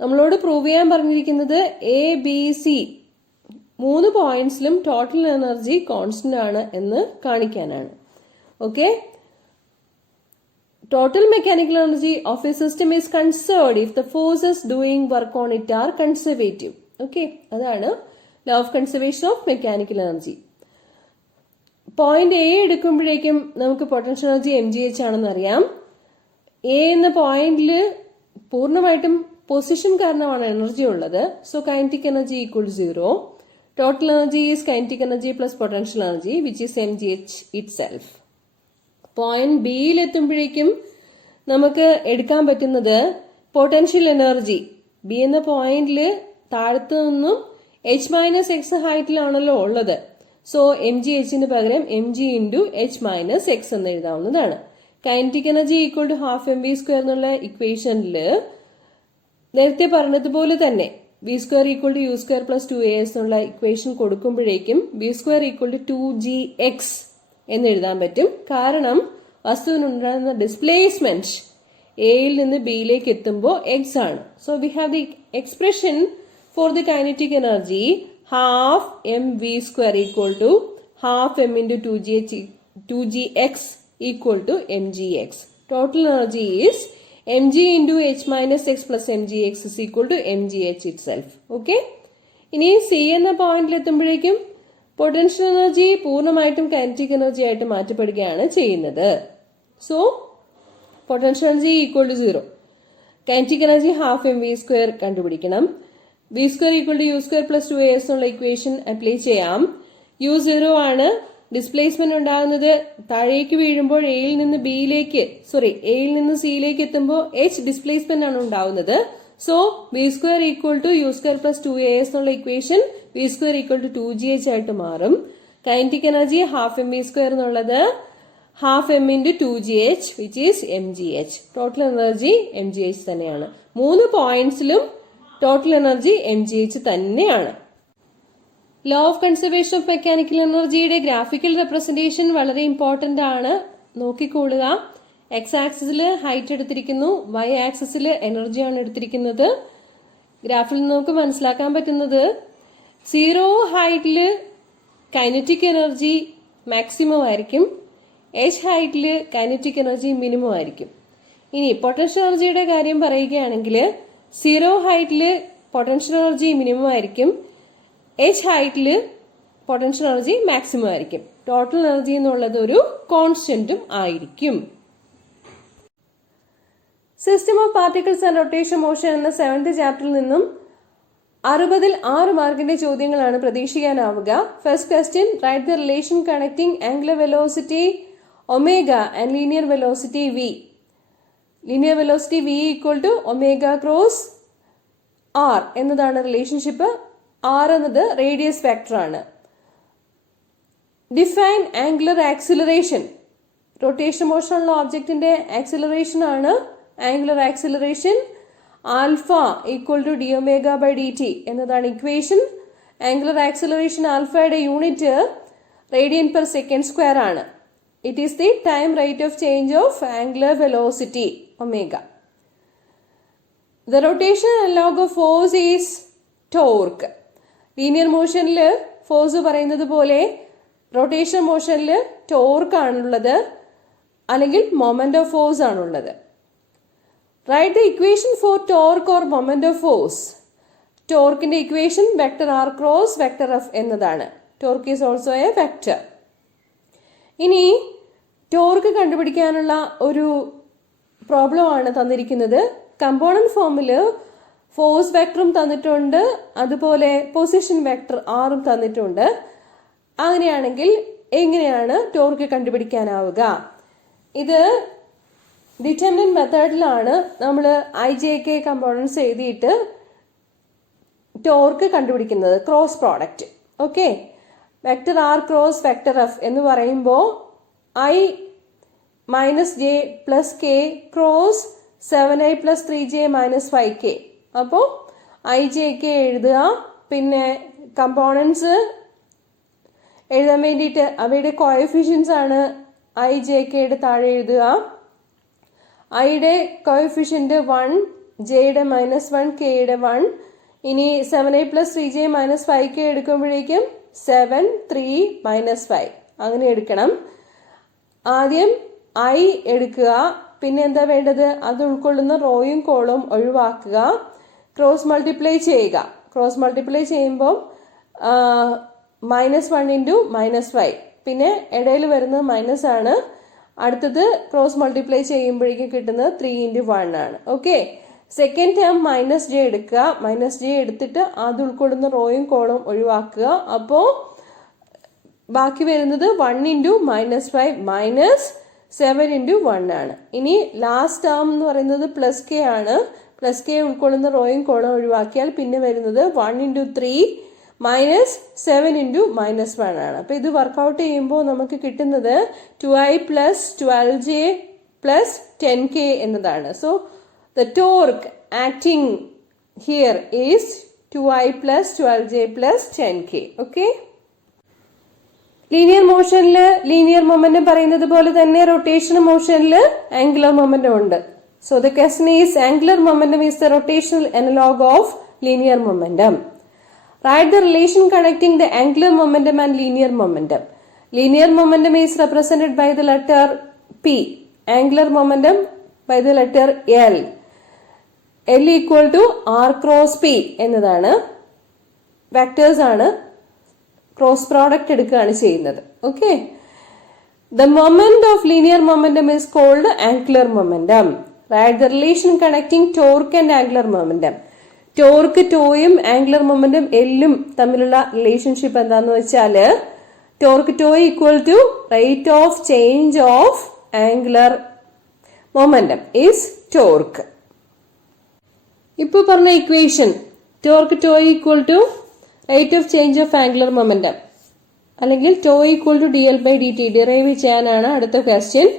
നമ്മളോട് പ്രൂവ് ചെയ്യാൻ പറഞ്ഞിരിക്കുന്നത് ABC 3 പോയിന്റ്സിലും ടോട്ടൽ എനർജി കോൺസ്റ്റന്റ് ആണ് എന്ന് കാണിക്കാനാണ്. Okay, total mechanical energy of a system is conserved if the forces doing work on it are conservative. Okay, അതാണ് law of conservation of mechanical energy. Point A എടുക്കുമ്പോഴേക്കും നമുക്ക് potential energy mgh ആണെന്ന് അറിയാം. A എന്ന പോയിന്റിൽ പൂർണ്ണമായിട്ടും position കാരണമാണ് energy ഉള്ളത്. So kinetic energy equal 0. Total energy is kinetic energy plus potential energy which is mgh it self. Point ബിയിൽ എത്തുമ്പോഴേക്കും നമുക്ക് എടുക്കാൻ പറ്റുന്നത് പൊട്ടൻഷ്യൽ എനർജി ബി എന്ന പോയിന്റിൽ താഴത്തു നിന്നും h മൈനസ് എക്സ് ഹൈറ്റിലാണല്ലോ ഉള്ളത്. സോ mgh പകരം mg into h minus x എന്ന് എഴുതാവുന്നതാണ്. Kinetic energy equal to half mv square എന്നുള്ള ഇക്വേഷനിൽ നേരത്തെ പറഞ്ഞതുപോലെ തന്നെ v square equal to u square plus 2as എന്നുള്ള ഇക്വേഷൻ കൊടുക്കുമ്പോഴേക്കും v square equal to 2gx എന്ന് എഴുതാൻ പറ്റും. കാരണം വസ്തുവിനുണ്ടാകുന്ന ഡിസ്പ്ലേസ്മെന്റ് എയിൽ നിന്ന് ബിയിലേക്ക് എത്തുമ്പോൾ എക്സ് ആണ്. So we have the expression for the kinetic energy half mv square equal to half m into 2gx equal to mgx. Total energy is mg into h minus x plus mgx is equal to mgh itself. Okay? ഇനി C എന്ന point എത്തുമ്പോഴേക്കും potential energy പൂർണ്ണമായിട്ടും kinetic energy ആയിട്ട് മാറ്റപ്പെടുകയാണ് ചെയ്യുന്നത്. So potential energy equal to 0. Kinetic energy half mv square കണ്ടുപിടിക്കണം. v square equal to u square plus 2as എന്നുള്ള equation apply ചെയ്യാം. u 0 ആണ്. ഡിസ്പ്ലേസ്മെന്റ് ഉണ്ടാകുന്നത് താഴേക്ക് വീഴുമ്പോൾ എയിൽ നിന്ന് സിയിലേക്ക് എത്തുമ്പോൾ എച്ച് ഡിസ്പ്ലേസ്മെന്റ് ആണ് ഉണ്ടാവുന്നത്. So v square equal to u square plus 2as എന്നുള്ള equation v square equal to 2gh ആയിട്ട് മാറും. Kinetic energy half mv square എന്നുള്ളത് half m into 2gh which is mgh. Total energy mgh തന്നെയാണ്. 3 പോയിന്റ്സിലും total energy mgh തന്നെയാണ്. Law of conservation of mechanical എനർജിയുടെ graphical representation വളരെ important ആണ്. നോക്കിക്കൊള്ളുക. എക്സ് ആക്സിസിൽ ഹൈറ്റ് എടുത്തിരിക്കുന്നു, വൈ ആക്സിസിൽ എനർജിയാണ് എടുത്തിരിക്കുന്നത്. ഗ്രാഫിൽ നിന്ന് നമുക്ക് മനസ്സിലാക്കാൻ പറ്റുന്നത് 0 ഹൈറ്റിൽ കൈനറ്റിക് എനർജി മാക്സിമം ആയിരിക്കും, h ഹൈറ്റിൽ കൈനറ്റിക് എനർജി മിനിമം ആയിരിക്കും. ഇനി പൊട്ടൻഷ്യൽ എനർജിയുടെ കാര്യം പറയുകയാണെങ്കിൽ 0 ഹൈറ്റിൽ പൊട്ടൻഷ്യൽ എനർജി മിനിമം ആയിരിക്കും, h ഹൈറ്റിൽ പൊട്ടൻഷ്യൽ എനർജി മാക്സിമം ആയിരിക്കും. ടോട്ടൽ എനർജി എന്നുള്ളത് ഒരു കോൺസ്റ്റന്റും ആയിരിക്കും. System of particles and rotation motion എന്ന 7th ചാപ്റ്ററിൽ നിന്നും 60-ൽ 6 മാർക്കിന്റെ ചോദ്യങ്ങളാണ് പ്രതീക്ഷിക്കാനാവുക. First question, write the relation connecting angular velocity omega and linear velocity v. Linear velocity v equal to omega cross r എന്നതാണ് റിലേഷൻഷിപ്പ്. r എന്നത് റേഡിയസ് വെക്ടർ ആണ്. Define angular acceleration. റൊട്ടേഷൻ മോഷനുള്ള ഓബ്ജക്റ്റിന്റെ ആക്സിലറേഷൻ ആണ് angular acceleration. Alpha equal to d omega by d t എന്നതാണ് equation. Angular acceleration ആൽഫയുടെ unit radian per second square ആണ്. It is the time rate of change of angular velocity omega. The rotation analogue of force is torque. Linear മോഷനിൽ force പറയുന്നത് പോലെ rotation മോഷനിൽ torque ആണുള്ളത്, അല്ലെങ്കിൽ moment of force ആണുള്ളത്. Write the equation for torque or moment of force. ടോർക്കിന്റെ equation vector R cross vector F എന്നതാണ്. Torque is also a vector. ഇനി ടോർക്ക് കണ്ടുപിടിക്കാനുള്ള ഒരു പ്രോബ്ലം ആണ് തന്നിരിക്കുന്നത്. കമ്പോണന്റ് ഫോമിൽ ഫോഴ്സ് വെക്ടറും തന്നിട്ടുണ്ട്, അതുപോലെ പൊസിഷൻ വെക്ടർ ആറും തന്നിട്ടുണ്ട്. അങ്ങനെയാണെങ്കിൽ എങ്ങനെയാണ് ടോർക്ക് കണ്ടുപിടിക്കാനാവുക? ഇത് ഡിറ്റർമിനന്റ് മെത്തേഡിലാണ് നമ്മൾ IJK കമ്പോണൻസ് എഴുതിയിട്ട് ടോർക്ക് കണ്ടുപിടിക്കുന്നത്. Cross product. Okay, vector R cross vector F എന്ന് പറയുമ്പോൾ I minus J plus K cross 7i plus 3j minus 5k. അപ്പോൾ IJK എഴുതുക. പിന്നെ കമ്പോണൻസ് എഴുതാൻ വേണ്ടിയിട്ട് അവയുടെ കോഎഫിഷ്യൻസ് ആണ് IJKയുടെ താഴെ എഴുതുക. ഐയുടെ കോഎഫിഷ്യന്റ് 1, ജെയുടെ -1, കെയുടെ 1. ഇനി 7i plus 3j minus 5k എടുക്കുമ്പോഴേക്കും 7, 3, -5 അങ്ങനെ എടുക്കണം. ആദ്യം I എടുക്കുക, പിന്നെ എന്താ വേണ്ടത്? അത് ഉൾക്കൊള്ളുന്ന റോയും കോളും ഒഴിവാക്കുക, ക്രോസ് മൾട്ടിപ്ലൈ ചെയ്യുക. ക്രോസ് മൾട്ടിപ്ലൈ ചെയ്യുമ്പോൾ -1 ഇൻറ്റു -5, പിന്നെ ഇടയിൽ വരുന്നത് മൈനസ് ആണ്. അടുത്തത് ക്രോസ് മൾട്ടിപ്ലൈ ചെയ്യുമ്പോഴേക്കും കിട്ടുന്നത് 3 ഇൻറ്റു 1 ആണ്. ഓക്കെ, സെക്കൻഡ് ടേം -j എടുക്കുക. -j എടുത്തിട്ട് അത് ഉൾക്കൊള്ളുന്ന റോയും കോളും ഒഴിവാക്കുക. അപ്പോൾ ബാക്കി വരുന്നത് 1 ഇൻറ്റു -5 മൈനസ് 7 ഇൻറ്റു 1 ആണ്. ഇനി ലാസ്റ്റ് ടേം എന്ന് പറയുന്നത് പ്ലസ് കെ ആണ്. പ്ലസ് കെ ഉൾക്കൊള്ളുന്ന റോയും കോളും ഒഴിവാക്കിയാൽ പിന്നെ വരുന്നത് 1 ഇൻറ്റു 3 മൈനസ് 7 ഇൻറ്റു -1 ആണ്. അപ്പൊ ഇത് വർക്കൗട്ട് ചെയ്യുമ്പോൾ നമുക്ക് കിട്ടുന്നത് 2i plus 12j plus 10k എന്നതാണ്. So the torque acting here is 2i plus 12j plus 10k. Okay, linear മോഷനിൽ ലീനിയർ മൊമെന്റം പറയുന്നത് പോലെ തന്നെ റൊട്ടേഷൻ മോഷനിൽ ആംഗുലർ മൊമെന്റം ഉണ്ട്. So the question is angular momentum is the rotational analogue of linear momentum. Write the relation connecting the angular momentum and linear momentum. Linear momentum is represented by the letter P. Angular momentum by the letter L. L equal to R cross P എന്നതാണ്. Vectors ആണ്. Cross product എടുക്കുകയാണ് ചെയ്യുന്നത്. Okay, the moment of linear momentum is called angular momentum. Write the relation connecting torque and angular momentum. Torque ടോയും angular മൊമെന്റും എല്ലും തമ്മിലുള്ള relationship എന്താന്ന് വെച്ചാല് torque tau equal to rate of change of angular momentum is torque. ഇപ്പൊ പറഞ്ഞ equation torque tau equal to rate of change of angular momentum അല്ലെങ്കിൽ tau equal to dl/dt derive ചെയ്യാനാണ് അടുത്ത ക്വസ്റ്റ്യൻ.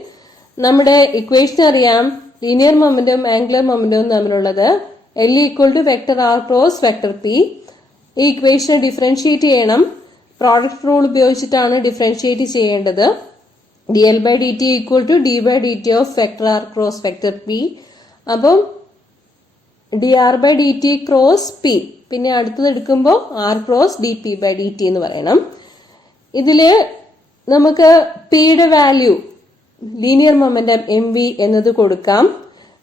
നമ്മുടെ ഇക്വേഷൻ അറിയാം, linear മൊമെന്റും angular മൊമെന്റവും തമ്മിലുള്ളത്. L equal to vector R cross vector p. ഈ ഇക്വേഷനെ ഡിഫറൻഷിയേറ്റ് ചെയ്യണം. പ്രോഡക്റ്റ് റൂൾ ഉപയോഗിച്ചിട്ടാണ് ഡിഫറൻഷിയേറ്റ് ചെയ്യേണ്ടത്. dl/dt equal to d/dt of vector R cross vector P. അപ്പം dr/dt ക്രോസ് പി, പിന്നെ അടുത്തത് എടുക്കുമ്പോൾ r ക്രോസ് dp/dt എന്ന് പറയണം. ഇതില് നമുക്ക് പിയുടെ വാല്യൂ ലീനിയർ മൊമെന്റം mv എന്നത് കൊടുക്കാം.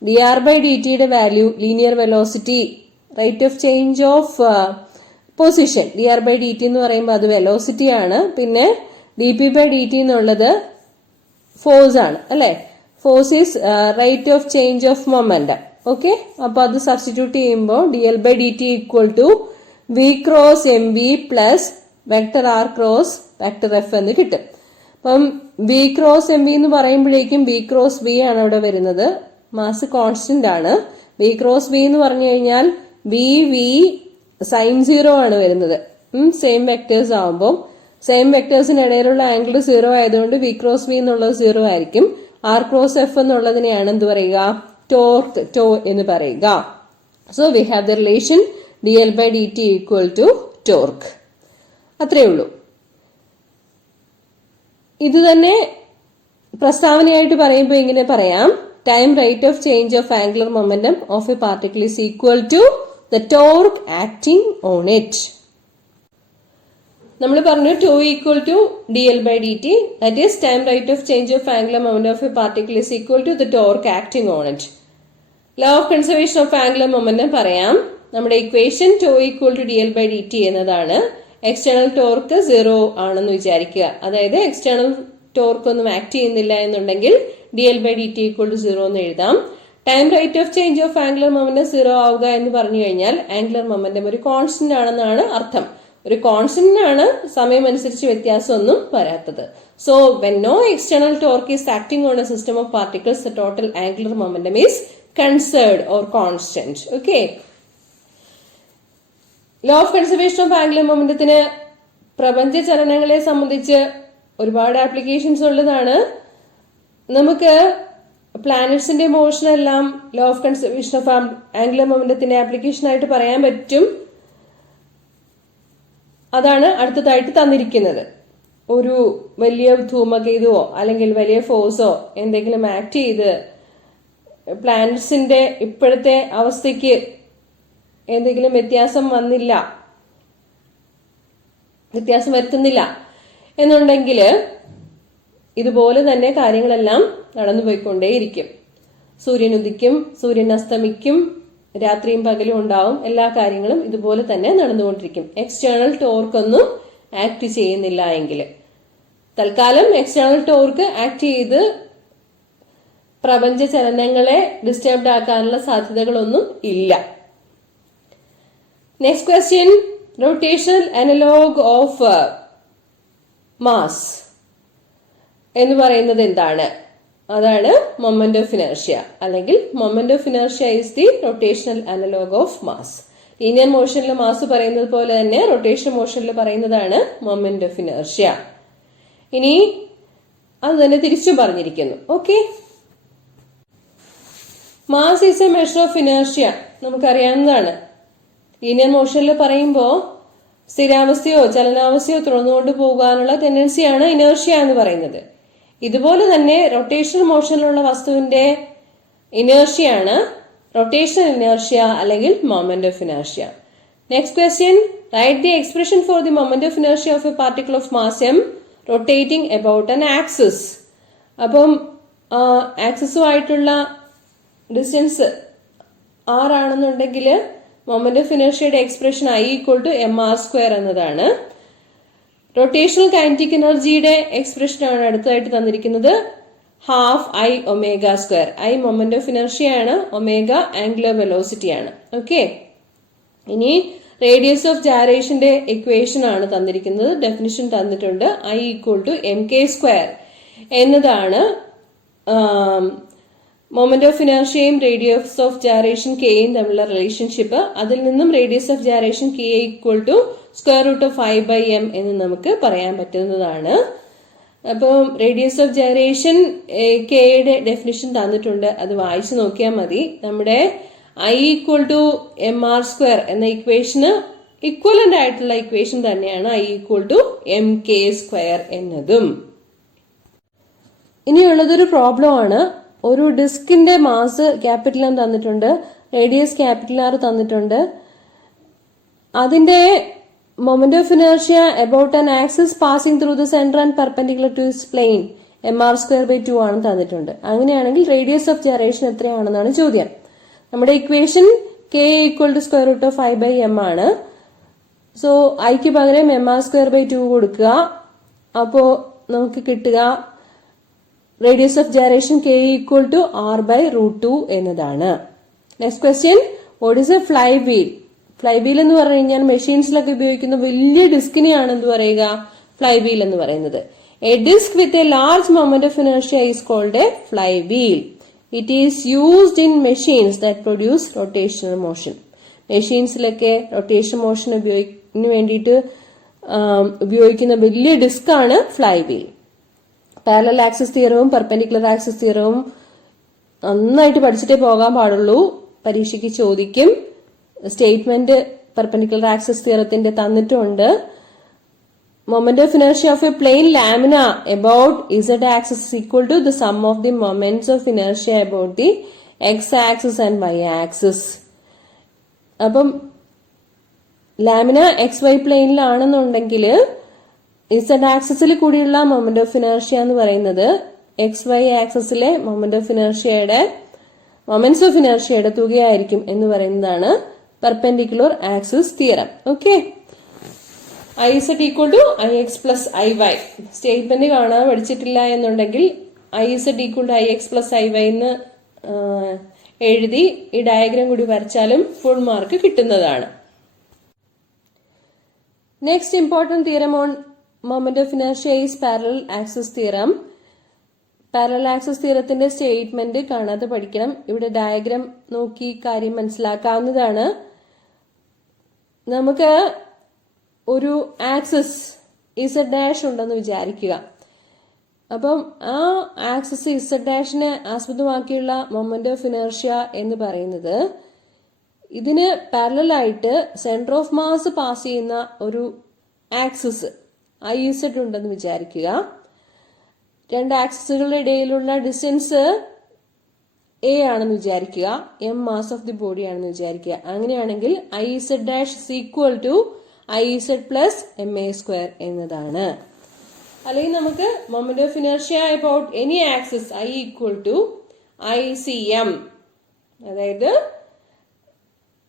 dr/dt value linear velocity rate of change of position. dr/dt എന്ന് പറയുമ്പോൾ അത് വെലോസിറ്റി ആണ്. പിന്നെ dp/dt എന്നുള്ളത് ഫോഴ്സ് ആണ് അല്ലെ. Force is rate of change of momentum. Okay, അപ്പൊ അത് സബ്സ്റ്റിറ്റ്യൂട്ട് ചെയ്യുമ്പോൾ dl/dt equal to v cross mv plus vector R cross vector F എന്ന് കിട്ടും. അപ്പം v ക്രോസ് mv എന്ന് പറയുമ്പോഴേക്കും v ക്രോസ് v ആണ് അവിടെ വരുന്നത്. മാസ് കോൺസ്റ്റന്റ് ആണ്. v ക്രോസ് v എന്ന് പറഞ്ഞു കഴിഞ്ഞാൽ v സൈൻ 0 ആണ് വരുന്നത്. സെയിം വെക്ടേഴ്സ് ആവുമ്പോൾ സെയിം വെക്ടേഴ്സിന് ഇടയിലുള്ള ആംഗിൾ 0 ആയതുകൊണ്ട് v ക്രോസ് v എന്നുള്ളത് 0 ആയിരിക്കും. r ക്രോസ് f എന്നുള്ളതിനെയാണ് എന്ത് പറയുക? ടോർക്ക് ടോ എന്ന് പറയുക. So we have the relation dl/dt equal to torque. അത്രയേ ഉള്ളൂ. ഇത് തന്നെ പ്രസ്താവനയായിട്ട് പറയുമ്പോൾ ഇങ്ങനെ പറയാം, time rate of change of angular momentum of a particle is equal to the torque acting on it. നമ്മൾ പറഞ്ഞു tau equal to dl/dt, that is time rate of change of angular momentum of a particle is equal to the torque acting on it. Law of conservation of angular momentum പറയാം. നമ്മുടെ equation to equal to dl/dt എന്നതാണ്. External torque 0 ആണെന്ന് വിചാരിക്കുക. അതായത് external torque ഒന്നും act ചെയ്യുന്നില്ല എന്നുണ്ടെങ്കിൽ dl/dt equal to 0 എന്ന് എഴുതാം. Time rate of change of angular momentum 0 ആവുക എന്ന് പറഞ്ഞു കഴിഞ്ഞാൽ ആംഗുലർ മൊമെന്റം ഒരു കോൺസ്റ്റന്റ് ആണെന്നാണ് അർത്ഥം. ഒരു കോൺസ്റ്റന്റിനാണ് സമയം അനുസരിച്ച് വ്യത്യാസമൊന്നും വരാത്തത്. So when no external torque is acting on a system of particles, the total angular momentum is conserved or constant. Okay. Law of conservation of angular മൊമെന്റത്തിന് പ്രപഞ്ച ചലനങ്ങളെ സംബന്ധിച്ച് ഒരുപാട് ആപ്ലിക്കേഷൻസ് ഉള്ളതാണ്. നമുക്ക് പ്ലാനറ്റ്സിന്റെ മോഷൻ എല്ലാം law of conservation of angular മൊമെന്റത്തിന്റെ ആപ്ലിക്കേഷൻ ആയിട്ട് പറയാൻ പറ്റും. അതാണ് അടുത്തതായിട്ട് തന്നിരിക്കുന്നത്. ഒരു വലിയ ധൂമകേതുവോ അല്ലെങ്കിൽ വലിയ ഫോഴ്സോ എന്തെങ്കിലും ആക്ട് ചെയ്ത് പ്ലാനറ്റ്സിന്റെ ഇപ്പോഴത്തെ അവസ്ഥയ്ക്ക് എന്തെങ്കിലും വ്യത്യാസം വരുത്തുന്നില്ല എന്നുണ്ടെങ്കിൽ ഇതുപോലെ തന്നെ കാര്യങ്ങളെല്ലാം നടന്നുപോയിക്കൊണ്ടേയിരിക്കും. സൂര്യൻ ഉദിക്കും, സൂര്യൻ അസ്തമിക്കും, രാത്രിയും പകലും ഉണ്ടാവും. എല്ലാ കാര്യങ്ങളും ഇതുപോലെ തന്നെ നടന്നുകൊണ്ടിരിക്കും. എക്സ്റ്റേണൽ ടോർക്ക് ഒന്നും ആക്ട് ചെയ്യുന്നില്ല എങ്കിൽ. തൽക്കാലം എക്സ്റ്റേണൽ ടോർക്ക് ആക്ട് ചെയ്ത് പ്രപഞ്ച ചലനങ്ങളെ ഡിസ്റ്റർബ്ഡ് ആക്കാനുള്ള സാധ്യതകളൊന്നും ഇല്ല. Next question, rotational analogue of mass എന്ന് പറയുന്നത് എന്താണ്? അതാണ് മൊമെന്റ് ഓഫ് ഇനർഷ്യ, അല്ലെങ്കിൽ moment of inertia is the rotational analogue of mass. Linear മോഷനിൽ മാസ് പറയുന്നത് പോലെ തന്നെ റൊട്ടേഷൻ മോഷനിൽ പറയുന്നതാണ് മൊമെന്റ് ഓഫ് ഇനർഷ്യ. ഇനി അത് തന്നെ തിരിച്ചും പറഞ്ഞിരിക്കുന്നു. Okay, mass is a measure of inertia നമുക്കറിയാവുന്നതാണ്. ലീനിയർ മോഷനിൽ പറയുമ്പോൾ സ്ഥിരാവസ്ഥയോ ചലനാവസ്ഥയോ തുറന്നുകൊണ്ട് പോകാനുള്ള ടെൻഡൻസിയാണ് ഇനേർഷ്യ എന്ന് പറയുന്നത്. ഇതുപോലെ തന്നെ റൊട്ടേഷണൽ മോഷനിലുള്ള വസ്തുവിന്റെ ഇനേർഷ്യയാണ് റൊട്ടേഷണൽ ഇനേർഷ്യ അല്ലെങ്കിൽ moment of inertia. Next question, write the expression for the moment of inertia of a particle of mass m rotating about an axis. അപ്പം ആക്സിസുമായിട്ടുള്ള ഡിസ്റ്റൻസ് r ആണെന്നുണ്ടെങ്കിൽ മൊമെന്റ് ഓഫ് ഇനർഷ്യയുടെ expression I equal to mr² എന്നതാണ്. Rotational kinetic എനർജിയുടെ expression ആണ് അടുത്തതായിട്ട് തന്നിരിക്കുന്നത്, ½ I⍵². I moment of inertia ആണ്, ഒമേഗ ആംഗുലർ വെലോസിറ്റി ആണ്. ഓക്കെ, ഇനി റേഡിയസ് ഓഫ് ജാരേഷന്റെ ഇക്വേഷൻ ആണ് തന്നിരിക്കുന്നത്. ഡെഫിനിഷൻ തന്നിട്ടുണ്ട്. I ഈക്വൽ ടു mk² എന്നതാണ് മൊമെന്റ് ഓഫ് ഇനർഷ്യയും റേഡിയസ് ഓഫ് ജാരേഷൻ കെയും തമ്മിലുള്ള റിലേഷൻഷിപ്പ്. അതിൽ നിന്നും radius of gyration k equal to √I/m എന്ന് നമുക്ക് പറയാൻ പറ്റുന്നതാണ്. അപ്പം റേഡിയസ് ഓഫ് ജാരേഷൻ കെയുടെ ഡെഫിനിഷൻ തന്നിട്ടുണ്ട്, അത് വായിച്ചു നോക്കിയാൽ മതി. നമ്മുടെ I ഈക്വൽ ടു mr² എന്ന ഇക്വേഷന് ഇക്വലന്റ് ആയിട്ടുള്ള ഇക്വേഷൻ തന്നെയാണ് I ഈക്വൽ ടു mk² എന്നതും. ഇനിയുള്ളതൊരു പ്രോബ്ലം ആണ്. ഒരു ഡിസ്കിന്റെ മാസ് ക്യാപിറ്റൽ M തന്നിട്ടുണ്ട്, റേഡിയസ് ക്യാപിറ്റൽ R തന്നിട്ടുണ്ട്. അതിന്റെ moment of inertia about an axis passing through the centre and perpendicular to its plane mr²/2 ആണ് തന്നിട്ടുണ്ട്. അങ്ങനെയാണെങ്കിൽ റേഡിയസ് ഓഫ് ജനറേഷൻ എത്രയാണെന്നാണ് ചോദ്യം. നമ്മുടെ equation k equal to √I/m ആണ്. സോ ഐക്ക് പകരം mr²/2 കൊടുക്കുക. അപ്പോ നമുക്ക് കിട്ടുക radius of generation k equal to r/√2 എന്നതാണ്. Next question, what is a flywheel? Flywheel എന്ന് പറഞ്ഞു കഴിഞ്ഞാൽ മെഷീൻസിലൊക്കെ ഉപയോഗിക്കുന്ന വലിയ ഡിസ്കിനെയാണ് എന്ത് പറയുക, ഫ്ലൈ വീൽ എന്ന് പറയുന്നത്. A disc with a large moment of inertia is called a flywheel. It is used in machines that produce rotational motion. മെഷീൻസിലൊക്കെ റൊട്ടേഷൻ മോഷൻ വേണ്ടിയിട്ട് ഉപയോഗിക്കുന്ന വലിയ ഡിസ്ക് ആണ് ഫ്ലൈ വീൽ. പാരലൽ ആക്സിസ് തിയറവും perpendicular axis തിയറവും നന്നായിട്ട് പഠിച്ചിട്ടേ പോകാൻ പാടുള്ളൂ. പരീക്ഷയ്ക്ക് ചോദിക്കും. സ്റ്റേറ്റ്മെന്റ് പെർപെൻഡിക്കുലർ ആക്സിസ് തിയറത്തിന്റെ തന്നിട്ടുണ്ട്. Moment of inertia of a plane lamina about z axis is equal to the sum of the moments of inertia about the x axis and y axis. അപ്പം lamina XY പ്ലെയിനിലാണെന്നുണ്ടെങ്കിൽ z ആക്സിസിൽ കൂടിയുള്ള moment of inertia എന്ന് പറയുന്നത് XY ആക്സിസിലെ moments of ഇനർഷ്യയുടെ തുകയായിരിക്കും എന്ന് പറയുന്നതാണ് perpendicular axis theorem. Okay, IZ equal to IX plus IY. Statement കാണാൻ പഠിച്ചിട്ടില്ല എന്നുണ്ടെങ്കിൽ IZ equal to IX plus IY എന്ന് എഴുതി ഈ ഡയഗ്രാം കൂടി വരച്ചാലും ഫുൾ മാർക്ക് കിട്ടുന്നതാണ്. Next important theorem on moment of inertia is parallel axis theorem. Parallel axis തിയറത്തിന്റെ സ്റ്റേറ്റ്മെന്റ് കാണാതെ പഠിക്കണം. ഇവിടെ ഡയഗ്രാം നോക്കി കാര്യം മനസ്സിലാക്കാവുന്നതാണ്. നമുക്ക് ഒരു ആക്സിസ് Z' ഉണ്ടെന്ന് വിചാരിക്കുക. അപ്പം ആ ആക്സിസ് Z' ആസ്പദമാക്കിയുള്ള മൊമെന്റ് ഓഫ് ഇനർഷ്യ എന്ന് പറയുന്നത് ഇതിന് പാരലലായിട്ട് സെന്റർ ഓഫ് മാസ് പാസ് ചെയ്യുന്ന ഒരു ആക്സിസ് IZ ഉണ്ടെന്ന് വിചാരിക്കുക. രണ്ട് ആക്സിസുകളുടെ ഇടയിലുള്ള ഡിസ്റ്റൻസ് A ആണെന്ന് വിചാരിക്കുക, M mass of the body ആണെന്ന് വിചാരിക്കുക. അങ്ങനെയാണെങ്കിൽ IZ' is equal to IZ plus MA² എന്നതാണ്. അല്ലെങ്കിൽ നമുക്ക് moment of inertia about any axis I equal to ICM, അതായത്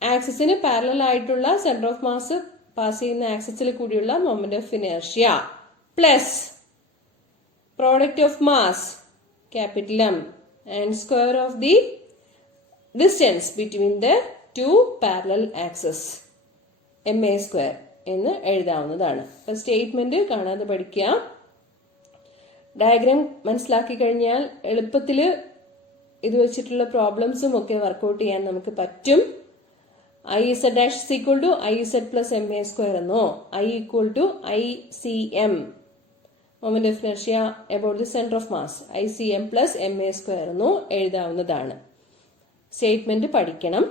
ആക്സിസിന് പാരലൽ ആയിട്ടുള്ള സെന്റർ ഓഫ് മാസ് പാസ് ചെയ്യുന്ന ആക്സിസിൽ കൂടിയുള്ള moment of inertia plus product of mass capital M and square of the distance between the two parallel axes MA² എന്ന് എഴുതാവുന്നതാണ്. അപ്പൊ statement കാണാതെ പഠിക്കുക. ഡയഗ്രാം മനസ്സിലാക്കി കഴിഞ്ഞാൽ എളുപ്പത്തിൽ ഇത് വെച്ചിട്ടുള്ള പ്രോബ്ലംസും ഒക്കെ വർക്ക്ഔട്ട് ചെയ്യാൻ നമുക്ക് പറ്റും. IZ' is equal to IZ plus MA² എന്നോ I equal to ICM moment of inertia about the center of mass ICM plus MA² എന്നോ എഴുതാവുന്നതാണ്. സ്റ്റേറ്റ്മെന്റ് പഠിക്കണം.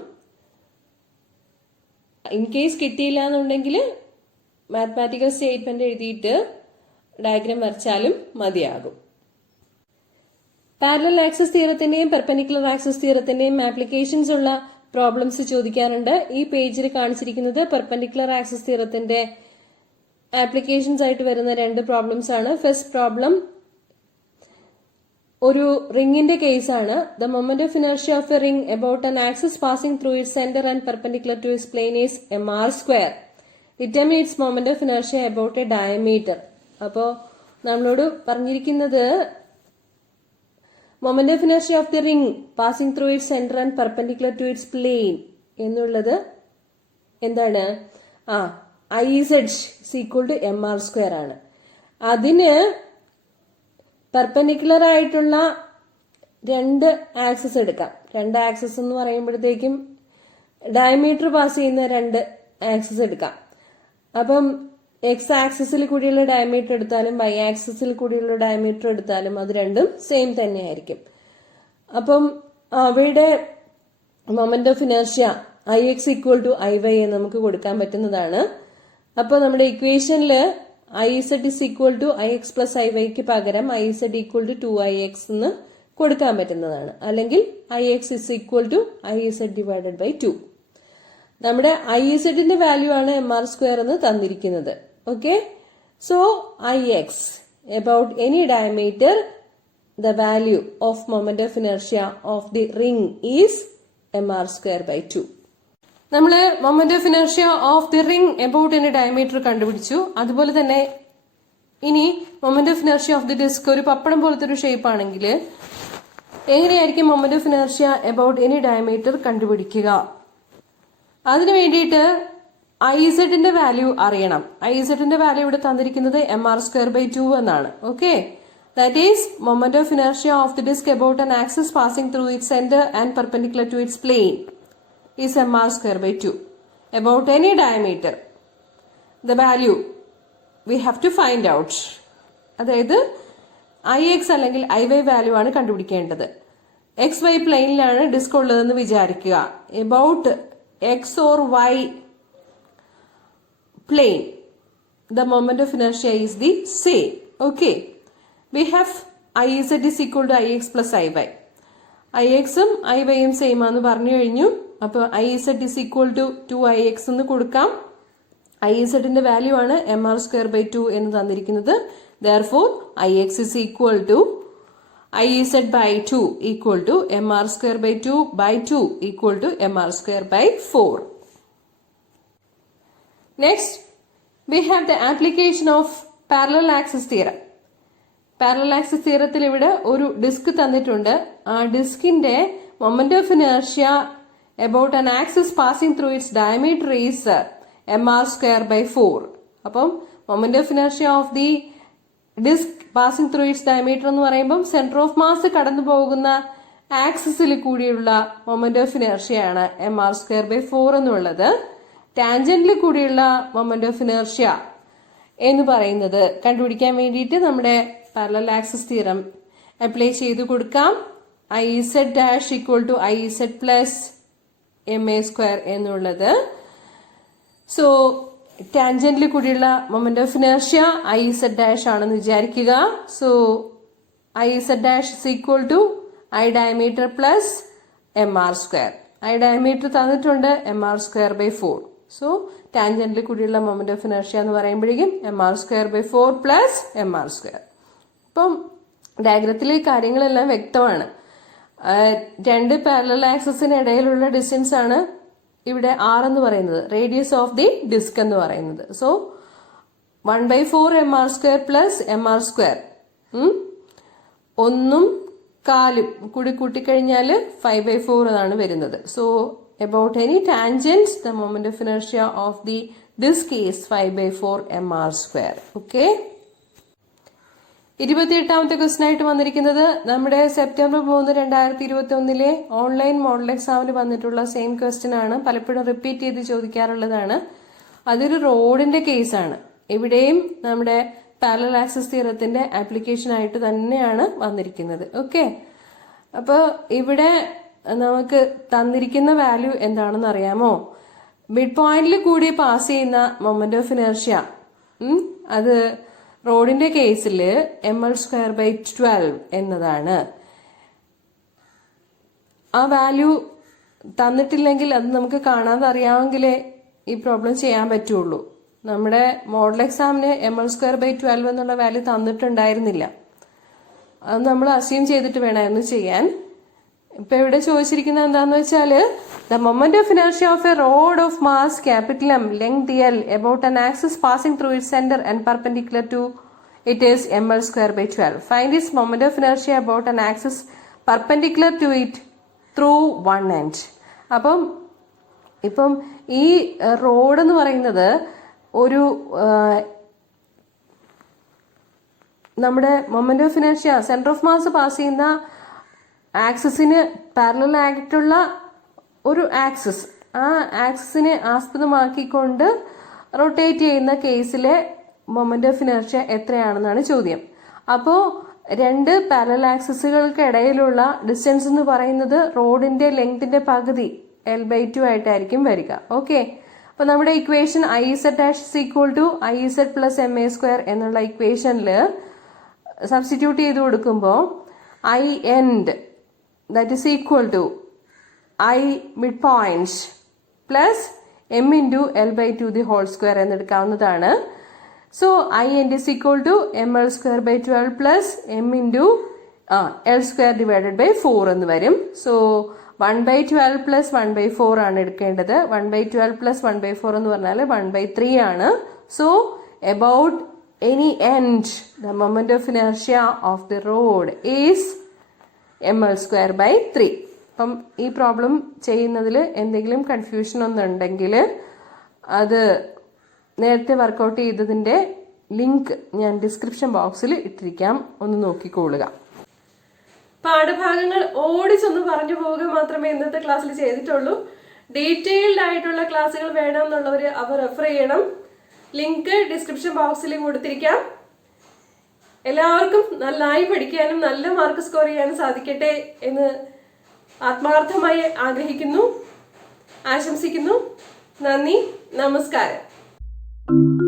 ഇൻ കേസ് കിട്ടിയില്ല എന്നുണ്ടെങ്കിൽ മാത്തമാറ്റിക്കൽ സ്റ്റേറ്റ്മെന്റ് എഴുതിയിട്ട് ഡയഗ്രാം വരച്ചാലും മതിയാകും. പാരലൽ ആക്സിസ് തിയറത്തിന്റെയും പെർപെൻഡിക്കുലർ ആക്സിസ് തിയറത്തിന്റെയും ആപ്ലിക്കേഷൻസ് ഉള്ള പ്രോബ്ലംസ് ചോദിക്കാറുണ്ട്. ഈ പേജിൽ കാണിച്ചിരിക്കുന്നത് പെർപെൻഡിക്കുലർ ആക്സിസ് തിയറത്തിന്റെ ആപ്ലിക്കേഷൻസ് ആയിട്ട് വരുന്ന രണ്ട് പ്രോബ്ലംസ് ആണ്. ഫസ്റ്റ് പ്രോബ്ലം ഒരു റിംഗിന്റെ കേസാണ്. The moment of inertia of a ring about an axis passing through its centre and perpendicular to its plane is mr². Determine its moment of inertia about a diameter. അപ്പോ നമ്മളോട് പറഞ്ഞിരിക്കുന്നത് moment of inertia of the ring passing through its centre and perpendicular to its plane എന്നുള്ളത് എന്താണ്? IZ is equal to mr² ആണ്. അതിന് perpendicular ആയിട്ടുള്ള രണ്ട് axis എടുക്കാം. രണ്ട് ആക്സിസ് എന്ന് പറയുമ്പോഴത്തേക്കും ഡയമീറ്റർ പാസ് ചെയ്യുന്ന രണ്ട് ആക്സിസ് എടുക്കാം. അപ്പം എക്സ് ആക്സിസിൽ കൂടിയുള്ള ഡയമീറ്റർ എടുത്താലും y ആക്സിസിൽ കൂടിയുള്ള ഡയമീറ്റർ എടുത്താലും അത് രണ്ടും സെയിം തന്നെയായിരിക്കും. അപ്പം അവയുടെ moment of inertia IX equal to IY എന്ന് നമുക്ക് കൊടുക്കാൻ പറ്റുന്നതാണ്. അപ്പൊ നമ്മുടെ ഇക്വേഷനില് IZ is equal to IX plus IYക്ക് പകരം IZ equal to 2IX എന്ന് കൊടുക്കാൻ പറ്റുന്നതാണ്. അല്ലെങ്കിൽ IX is equal to IZ divided by 2. നമ്മുടെ IZന്റെ വാല്യൂ ആണ് mr² എന്ന് തന്നിരിക്കുന്നത്. Okay, so IX about any diameter the value of moment of inertia of the ring is mr² by 2. നമ്മള് moment of inertia of the ring about any diameter കണ്ടുപിടിച്ചു. അതുപോലെ തന്നെ ഇനി moment of inertia of the disc ഒരു പപ്പടം പോലത്തെ ഒരു shape ആണെങ്കിൽ എങ്ങനെയായിരിക്കും moment of inertia about any diameter കണ്ടുപിടിക്കുക? അതിനു വേണ്ടിയിട്ട് IZന്റെ വാല്യൂ അറിയണം. IZന്റെ വാല്യൂ ഇവിടെ തന്നിരിക്കുന്നത് mr² by 2 എന്നാണ്. Okay, that is moment of inertia of the disc about an axis passing through its centre and perpendicular to its plane is mr² by 2. About any diameter, the value we have to find out. അതായത് IX അല്ലെങ്കിൽ IY value ആണ് കണ്ടുപിടിക്കേണ്ടത്. XY പ്ലെയിനിലാണ് disk ഉള്ളതെന്ന് വിചാരിക്കുക. About x or y plane, the moment of inertia is the same. Okay, we have Iz is equal to Ix plus Iy. Ix ഉം Iy ഉം same ആണെന്ന് പറഞ്ഞു കഴിഞ്ഞു. അപ്പോൾ Iz is equal to 2Ix എന്ന് കൊടുക്കാം. Iz ന്റെ value ആണ് mr²/2 എന്ന് തന്നിരിക്കുന്നത്. Therefore Ix is equal to Iz by 2 equal to mr²/2 by 2 equal to mr²/4. Next, we have the application of parallel axis theorem. Parallel axis തിയറത്തിൽ ഇവിടെ ഒരു disc തന്നിട്ടുണ്ട്. ആ ഡിസ്കിന്റെ moment of inertia about an axis passing through its diameter is mr²/4. അപ്പം moment of inertia of the disc passing through its diameter എന്ന് പറയുമ്പോൾ centre of mass കടന്നു പോകുന്ന ആക്സിസിൽ കൂടിയുള്ള മൊമെന്റ് ഓഫ് ഇനർഷ്യയാണ് mr²/4 എന്നുള്ളത്. ടാൻജന്റിൽ കൂടിയുള്ള മൊമെന്റ് ഓഫ് ഇനർഷ്യ എന്ന് പറയുന്നത് കണ്ടുപിടിക്കാൻ വേണ്ടിയിട്ട് നമ്മുടെ പാരലൽ ആക്സിസ് തിയറം അപ്ലൈ ചെയ്ത് കൊടുക്കാം. Iz dash equal to Iz plus ma² എന്നുള്ളത്. സോ ടാൻജന്റിൽ കൂടിയുള്ള moment of inertia Iz dash ആണെന്ന് വിചാരിക്കുക. So Iz dash is equal to I diameter plus mr². I diameter തന്നിട്ടുണ്ട് mr²/4. സോ ടാൻജന്റിൽ കൂടിയുള്ള മൊമെന്റ് ഓഫ് ഇനർഷ്യ എന്ന് പറയുമ്പോഴേക്കും mr²/4 പ്ലസ് mr². അപ്പം ഡയഗ്രത്തിലെ കാര്യങ്ങളെല്ലാം വ്യക്തമാണ്. രണ്ട് പാരലൽ ആക്സിസിന് ഇടയിലുള്ള ഡിസ്റ്റൻസ് ആണ് ഇവിടെ r എന്ന് പറയുന്നത്, റേഡിയസ് ഓഫ് ദി ഡിസ്ക് എന്ന് പറയുന്നത്. So 1/4 mr² plus mr². 1/4 കൂടി കൂട്ടിക്കഴിഞ്ഞാൽ 5/4 എന്നാണ് വരുന്നത്. So about any tangents, the moment of inertia of the disk is 5/4 mr². Okay. 28ാമത്തെ question ആയിട്ട് വന്നിരിക്കുന്നത് നമ്മുടെ സെപ്റ്റംബർ 3, 2021 ഓൺലൈൻ മോഡൽ എക്സാമിന് വന്നിട്ടുള്ള സെയിം ക്വസ്റ്റ്യൻ ആണ്. പലപ്പോഴും റിപ്പീറ്റ് ചെയ്ത് ചോദിക്കാറുള്ളതാണ്. അതൊരു റോഡിന്റെ കേസാണ്. ഇവിടെയും നമ്മുടെ പാരലൽ ആക്സിസ് തിയറത്തിന്റെ ആപ്ലിക്കേഷൻ ആയിട്ട് തന്നെയാണ് വന്നിരിക്കുന്നത്. ഓക്കെ, അപ്പോൾ ഇവിടെ നമുക്ക് തന്നിരിക്കുന്ന വാല്യൂ എന്താണെന്ന് അറിയാമോ? മിഡ് പോയിന്റിൽ കൂടി പാസ് ചെയ്യുന്ന മൊമെന്റ് ഓഫ് ഇനർഷ്യ, അത് റോഡിന്റെ കേസിൽ ml²/12 എന്നതാണ്. ആ വാല്യൂ തന്നിട്ടില്ലെങ്കിൽ അത് നമുക്ക് കാണാതെ അറിയാമെങ്കിലേ ഈ പ്രോബ്ലം ചെയ്യാൻ പറ്റുള്ളൂ. നമ്മുടെ മോഡൽ എക്സാമിന് ml²/12 എന്നുള്ള വാല്യൂ തന്നിട്ടുണ്ടായിരുന്നില്ല. അത് നമ്മൾ അസ്യൂം ചെയ്തിട്ട് വേണമായിരുന്നു ചെയ്യാൻ. ഇപ്പൊ ഇവിടെ ചോദിച്ചിരിക്കുന്നത് എന്താന്ന് വെച്ചാല് the moment of inertia of a rod of mass capital M, length L, about an axis passing through it centre and perpendicular to it is ml²/12. Find its moment of inertia about an axis perpendicular to it through one end. ഇപ്പം ഈ rod എന്ന് പറയുന്നത് ഒരു നമ്മുടെ moment of inertia centre of mass pass ചെയ്യുന്ന ആക്സിസിന് parallel ആയിട്ടുള്ള ഒരു ആക്സിസ്, ആ ആക്സിസിനെ ആസ്പദമാക്കിക്കൊണ്ട് റൊട്ടേറ്റ് ചെയ്യുന്ന കേസിലെ മൊമെന്റ് ഓഫ് ഇനർഷ്യ എത്രയാണെന്നാണ് ചോദ്യം. അപ്പോൾ രണ്ട് പാരലൽ ആക്സിസുകൾക്ക് ഇടയിലുള്ള ഡിസ്റ്റൻസ് എന്ന് പറയുന്നത് റോഡിന്റെ ലെങ്തിന്റെ പകുതി L/2 ആയിട്ടായിരിക്കും വരിക. ഓക്കെ, അപ്പൊ നമ്മുടെ equation Iz dash is equal to Iz plus ma² എന്നുള്ള ഇക്വേഷനിൽ സബ്സ്റ്റിറ്റ്യൂട്ട് ചെയ്ത് കൊടുക്കുമ്പോൾ I end that is equal to I midpoints plus m into L/2 the whole square എന്നെടുക്കാവുന്നതാണ്. So I end is equal to ml²/12 plus m into L² divided by 4 എന്ന് വരും. So 1/12 plus 1/4 ആണ് എടുക്കേണ്ടത്. 1/12 plus 1/4 എന്ന് പറഞ്ഞാൽ 1/3 ആണ്. So about any end, the moment of inertia of the road is ml²/3. അപ്പം ഈ problem ചെയ്യുന്നതിൽ എന്തെങ്കിലും കൺഫ്യൂഷൻ ഒന്നുണ്ടെങ്കിൽ അത് നേരത്തെ വർക്കൗട്ട് ചെയ്തതിന്റെ ലിങ്ക് ഞാൻ ഡിസ്ക്രിപ്ഷൻ ബോക്സിൽ ഇട്ടിരിക്കാം, ഒന്ന് നോക്കിക്കൊള്ളുക. പാഠഭാഗങ്ങൾ ഓടിച്ചൊന്ന് പറഞ്ഞു പോവുക മാത്രമേ ഇന്നത്തെ ക്ലാസ്സിൽ ചെയ്തിട്ടുള്ളൂ. ഡീറ്റെയിൽഡ് ആയിട്ടുള്ള ക്ലാസ്സുകൾ വേണമെന്നുള്ളവർ അവ റെഫർ ചെയ്യണം. ലിങ്ക് ഡിസ്ക്രിപ്ഷൻ ബോക്സിൽ കൊടുത്തിരിക്കാം. എല്ലാവർക്കും നന്നായി പഠിക്കാനും നല്ല മാർക്ക് സ്കോർ ചെയ്യാനും സാധിക്കട്ടെ എന്ന് ആത്മാർത്ഥമായി ആഗ്രഹിക്കുന്നു. ആശംസിക്കുന്നു. നന്ദി, നമസ്കാരം.